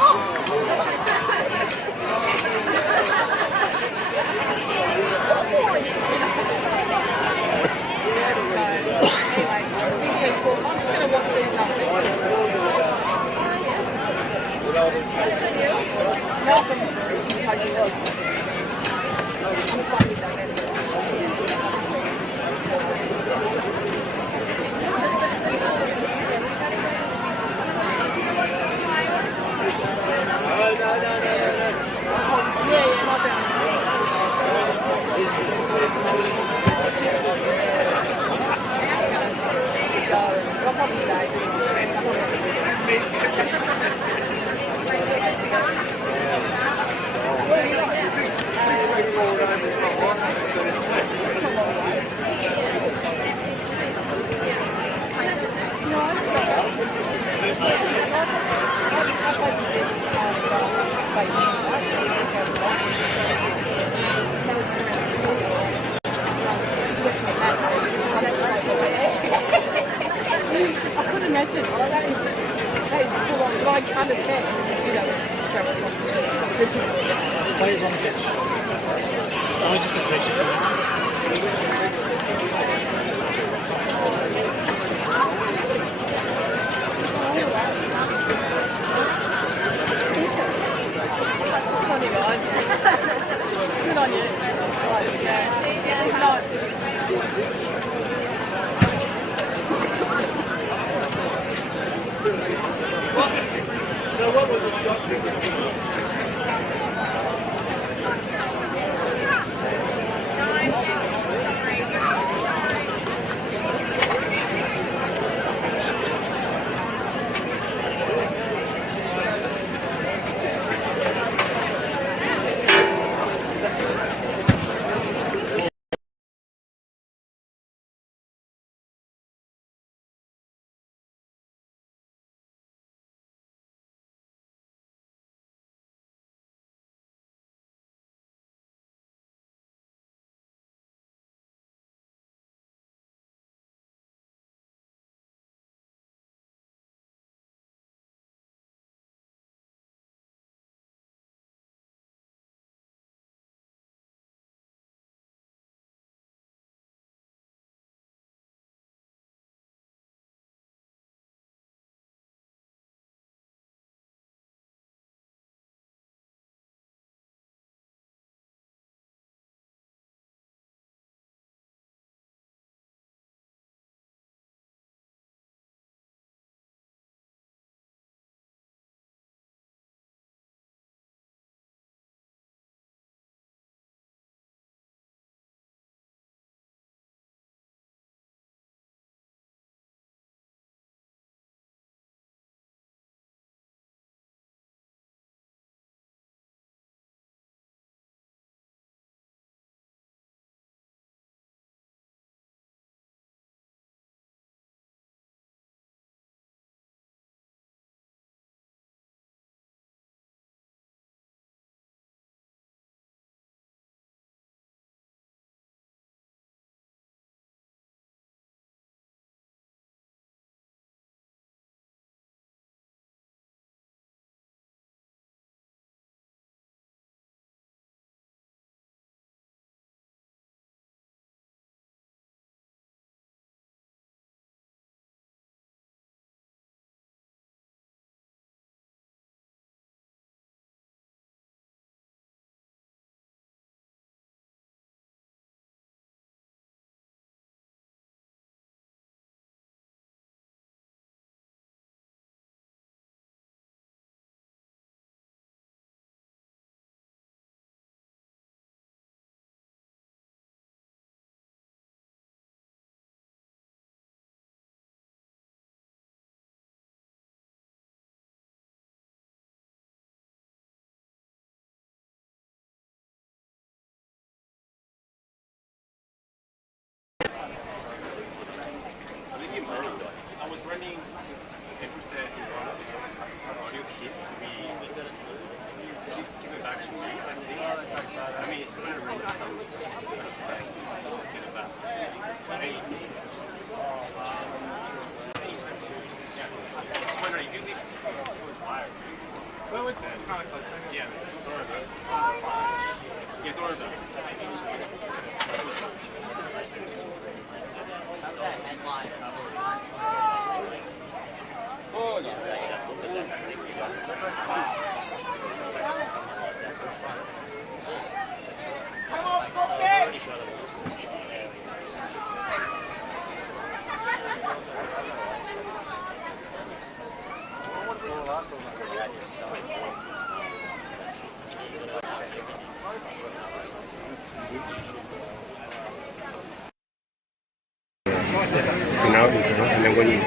And then when they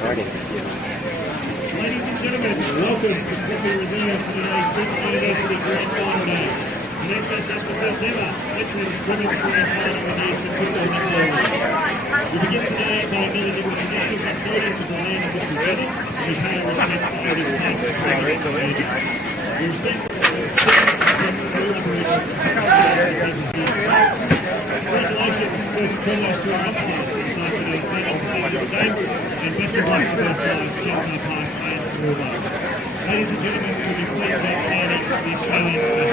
starting. Ladies and gentlemen, welcome to Quickly Reserve to today's Quickly University Grand Final day. The next match is the first ever Veterans Women's Grand Final with the Eastern Football Netball. We begin today by acknowledging the traditional custodians of the land in which we gather, and we pay our respects to elders past, present, and emerging. We respect the Congratulations, first and foremost, to our umpires this afternoon. Thank you for seeing the game, and best of luck to both sides, Gentile Park and Donvale. Ladies and gentlemen, we'll be pleased about signing the Australian Road.